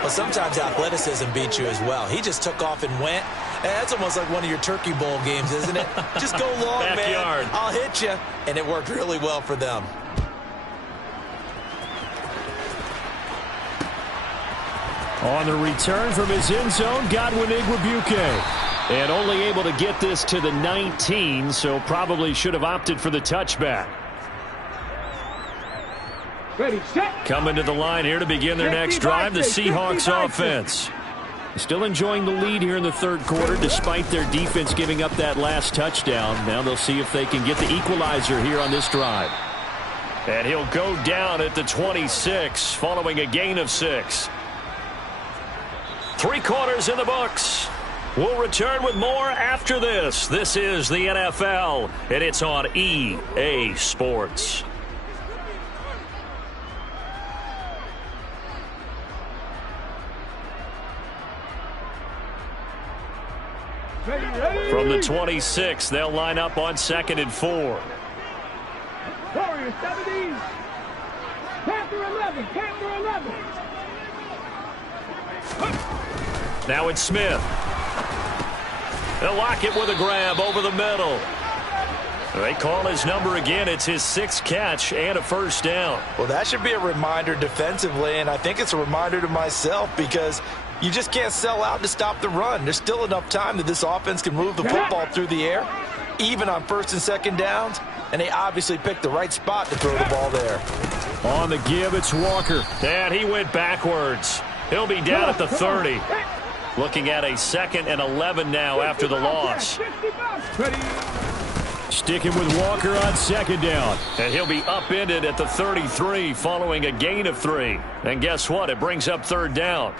Well, sometimes athleticism beats you as well. He just took off and went. And that's almost like one of your Turkey Bowl games, isn't it? Just go long, Backyard. man. I'll hit you. And it worked really well for them. On the return from his end zone, Godwin Igwebuike. And only able to get this to the 19, so probably should have opted for the touchback. Ready, set. Coming to the line here to begin their next drive, the Seahawks offense. Still enjoying the lead here in the 3rd quarter, despite their defense giving up that last touchdown. Now they'll see if they can get the equalizer here on this drive. And he'll go down at the 26, following a gain of 6. 3 quarters in the books. We'll return with more after this. This is the NFL, and it's on EA Sports. From the 26, they'll line up on 2nd and 4. Warriors 17. Panther 11. Panther 11. Now it's Smith. They'll lock it with a grab over the middle. They call his number again. It's his 6th catch and a first down. Well, that should be a reminder defensively, and I think it's a reminder to myself, because you just can't sell out to stop the run. There's still enough time that this offense can move the football through the air, even on 1st and 2nd downs, and they obviously picked the right spot to throw the ball there. On the give, it's Walker. And he went backwards. He'll be down at the 30. Looking at a 2nd and 11 now after the loss. Sticking with Walker on 2nd down. And he'll be upended at the 33 following a gain of 3. And guess what? It brings up 3rd down.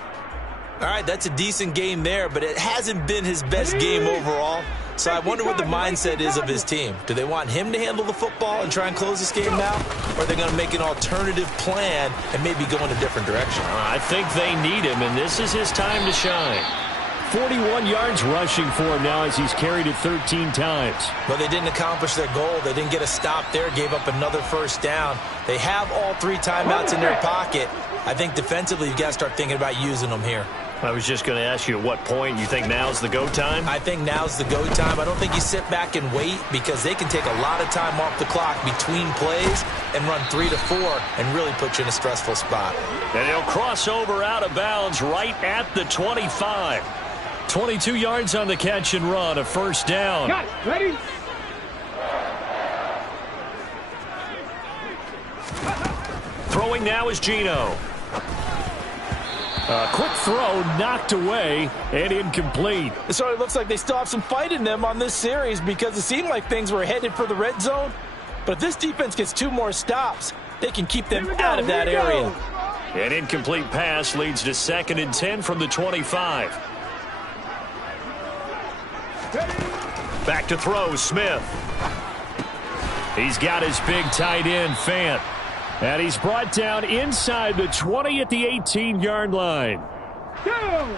All right, that's a decent game there, but it hasn't been his best game overall. So I wonder what the mindset is of his team. Do they want him to handle the football and try and close this game now? Or are they going to make an alternative plan and maybe go in a different direction? I think they need him, and this is his time to shine. 41 yards rushing for him now as he's carried it 13 times. But they didn't accomplish their goal. They didn't get a stop there, gave up another 1st down. They have all 3 timeouts in their pocket. I think defensively you've got to start thinking about using them here. I was just going to ask you at what point you think now's the go time? I think now's the go time. I don't think you sit back and wait because they can take a lot of time off the clock between plays and run 3 to 4 and really put you in a stressful spot. And he'll cross over out of bounds right at the 25. 22 yards on the catch and run, a 1st down. Got it. Ready? Throwing now is Gino. A quick throw knocked away and incomplete. It sort of looks like they still have some fight in them on this series because it seemed like things were headed for the red zone. But if this defense gets 2 more stops, they can keep them out of that area. An incomplete pass leads to 2nd and 10 from the 25. Back to throw, Smith. He's got his big tight end, Fant. And he's brought down inside the 20 at the 18-yard line.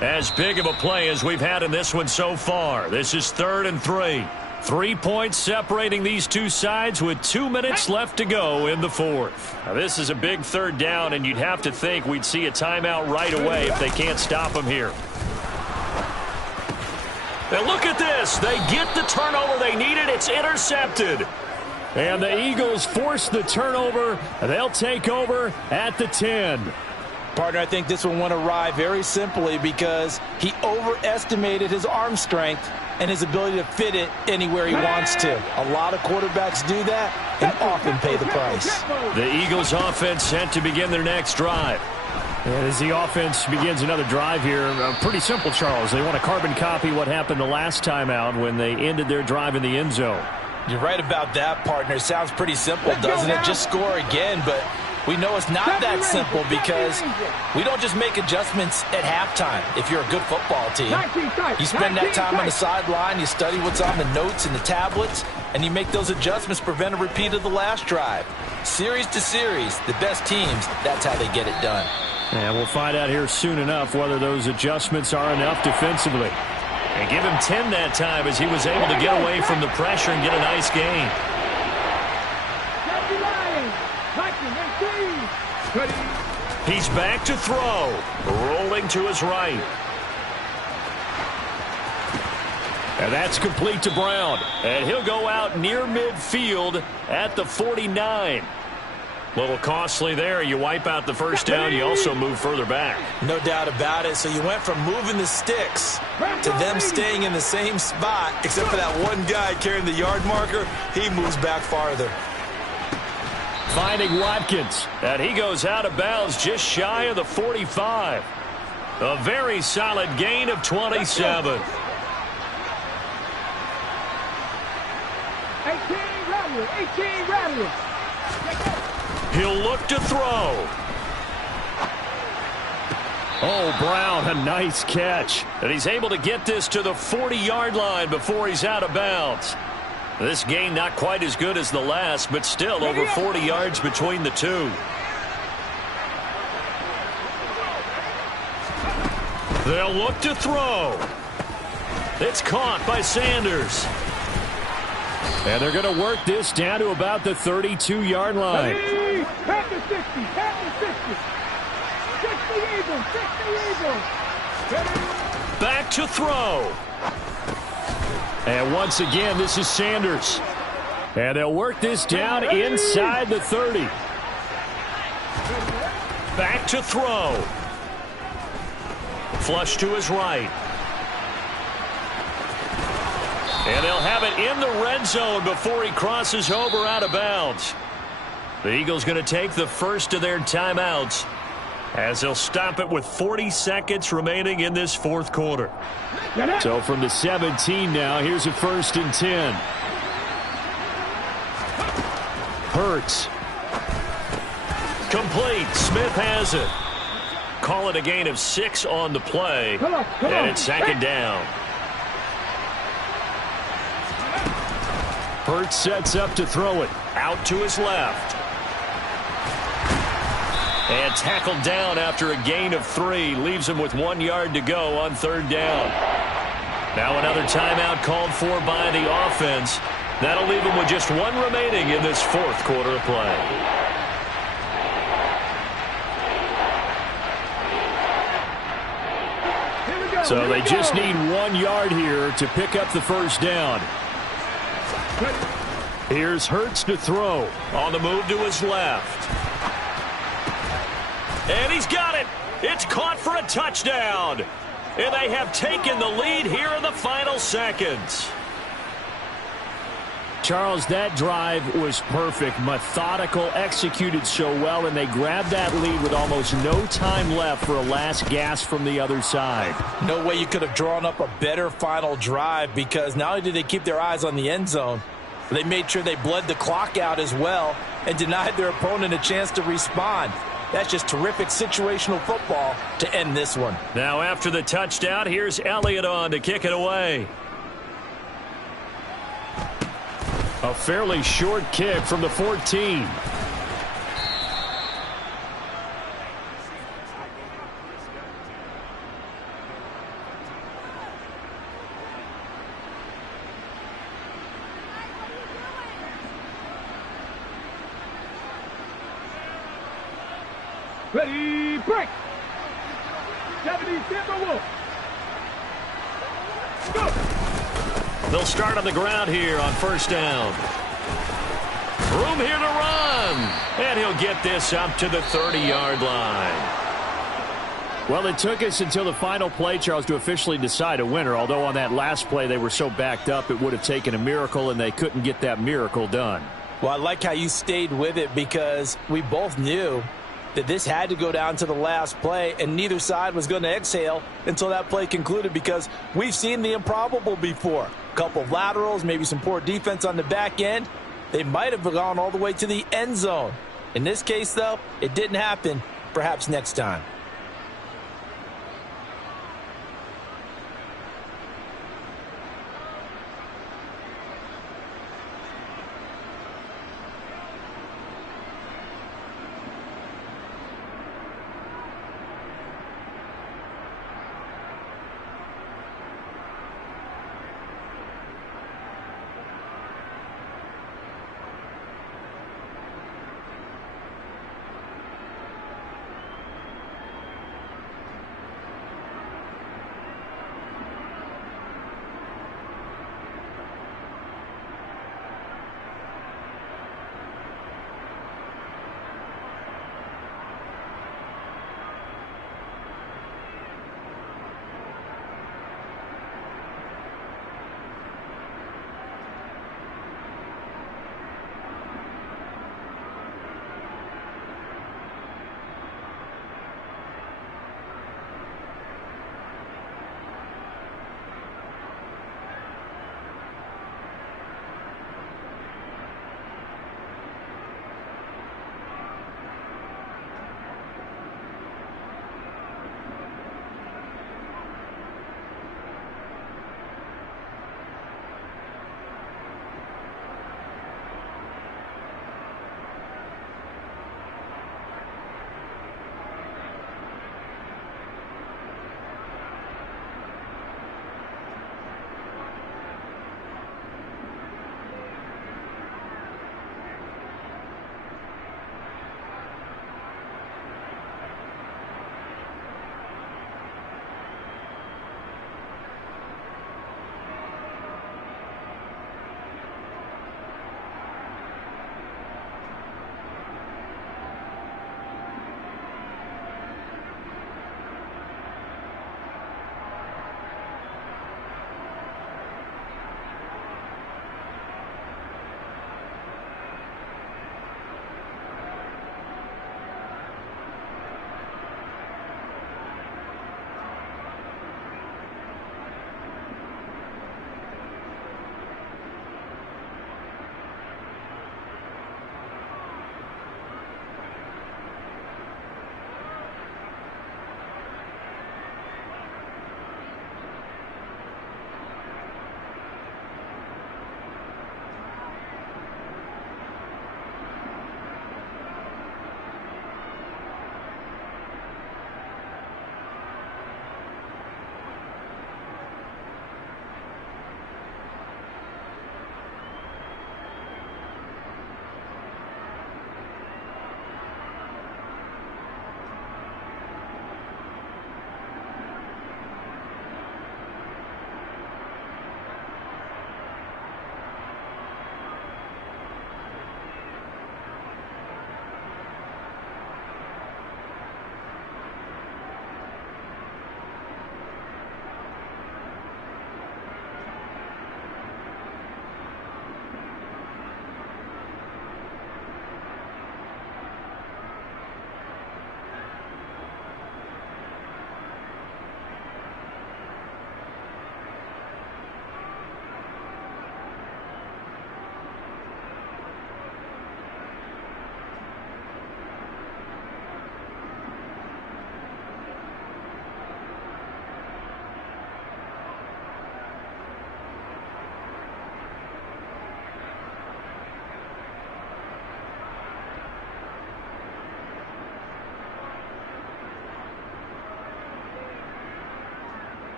As big of a play as we've had in this one so far. This is 3rd and 3. 3 points separating these two sides with 2 minutes left to go in the 4th. Now, this is a big 3rd down, and you'd have to think we'd see a timeout right away if they can't stop him here. And look at this. They get the turnover they needed. It's intercepted. And the Eagles force the turnover. They'll take over at the 10. Partner, I think this one went awry very simply because he overestimated his arm strength and his ability to fit it anywhere he wants to. A lot of quarterbacks do that and often pay the price. The Eagles offense set to begin their next drive. And as the offense begins another drive here, pretty simple, Charles. They want to carbon copy what happened the last time out when they ended their drive in the end zone. You're right about that, partner. It sounds pretty simple, doesn't it? Just score again, but we know it's not that simple because we don't just make adjustments at halftime if you're a good football team. You spend that time on the sideline, you study what's on the notes and the tablets, and you make those adjustments to prevent a repeat of the last drive. Series to series, the best teams, that's how they get it done. And we'll find out here soon enough whether those adjustments are enough defensively. And give him 10 that time as he was able to get away from the pressure and get a nice gain. He's back to throw. Rolling to his right. And that's complete to Brown. And he'll go out near midfield at the 49. Little costly there. You wipe out the 1st down. You also move further back. No doubt about it. So you went from moving the sticks to them staying in the same spot, except for that one guy carrying the yard marker. He moves back farther. Finding Watkins. And he goes out of bounds just shy of the 45. A very solid gain of 27. 18 Rattlers. He'll look to throw. Oh, Brown, a nice catch. And he's able to get this to the 40-yard line before he's out of bounds. This gain not quite as good as the last, but still over 40 yards between the two. They'll look to throw. It's caught by Sanders. And they're going to work this down to about the 32-yard line. Past the 60. Past the 60. 60 Eagles. Back to throw. And once again, this is Sanders. And they'll work this down inside the 30. Back to throw. Flush to his right. And they'll have it in the red zone before he crosses over out of bounds. The Eagles going to take the first of their timeouts as they'll stop it with 40 seconds remaining in this fourth quarter. So from the 17 now, here's a 1st and 10. Hurts. Complete. Smith has it. Call it a gain of 6 on the play. And it's 2nd down. Hurts sets up to throw it. Out to his left. And tackled down after a gain of 3. Leaves him with 1 yard to go on 3rd down. Now another timeout called for by the offense. That'll leave him with just 1 remaining in this fourth quarter of play. So they just need 1 yard here to pick up the 1st down. Here's Hurts to throw. On the move to his left. And he's got it. It's caught for a touchdown. And they have taken the lead here in the final seconds. Charles, that drive was perfect. Methodical, executed so well, and they grabbed that lead with almost no time left for a last gasp from the other side. No way you could have drawn up a better final drive, because not only did they keep their eyes on the end zone, they made sure they bled the clock out as well and denied their opponent a chance to respond. That's just terrific situational football to end this one. Now after the touchdown, here's Elliott on to kick it away. A fairly short kick from the 14. Ready, break. 77 Wolf. Go. They'll start on the ground here on 1st down. Room here to run. And he'll get this up to the 30-yard line. Well, it took us until the final play, Charles, to officially decide a winner. Although on that last play they were so backed up, it would have taken a miracle, and they couldn't get that miracle done. Well, I like how you stayed with it, because we both knew that this had to go down to the last play, and neither side was going to exhale until that play concluded, because we've seen the improbable before. A couple of laterals, maybe some poor defense on the back end. They might have gone all the way to the end zone. In this case, though, it didn't happen. Perhaps next time.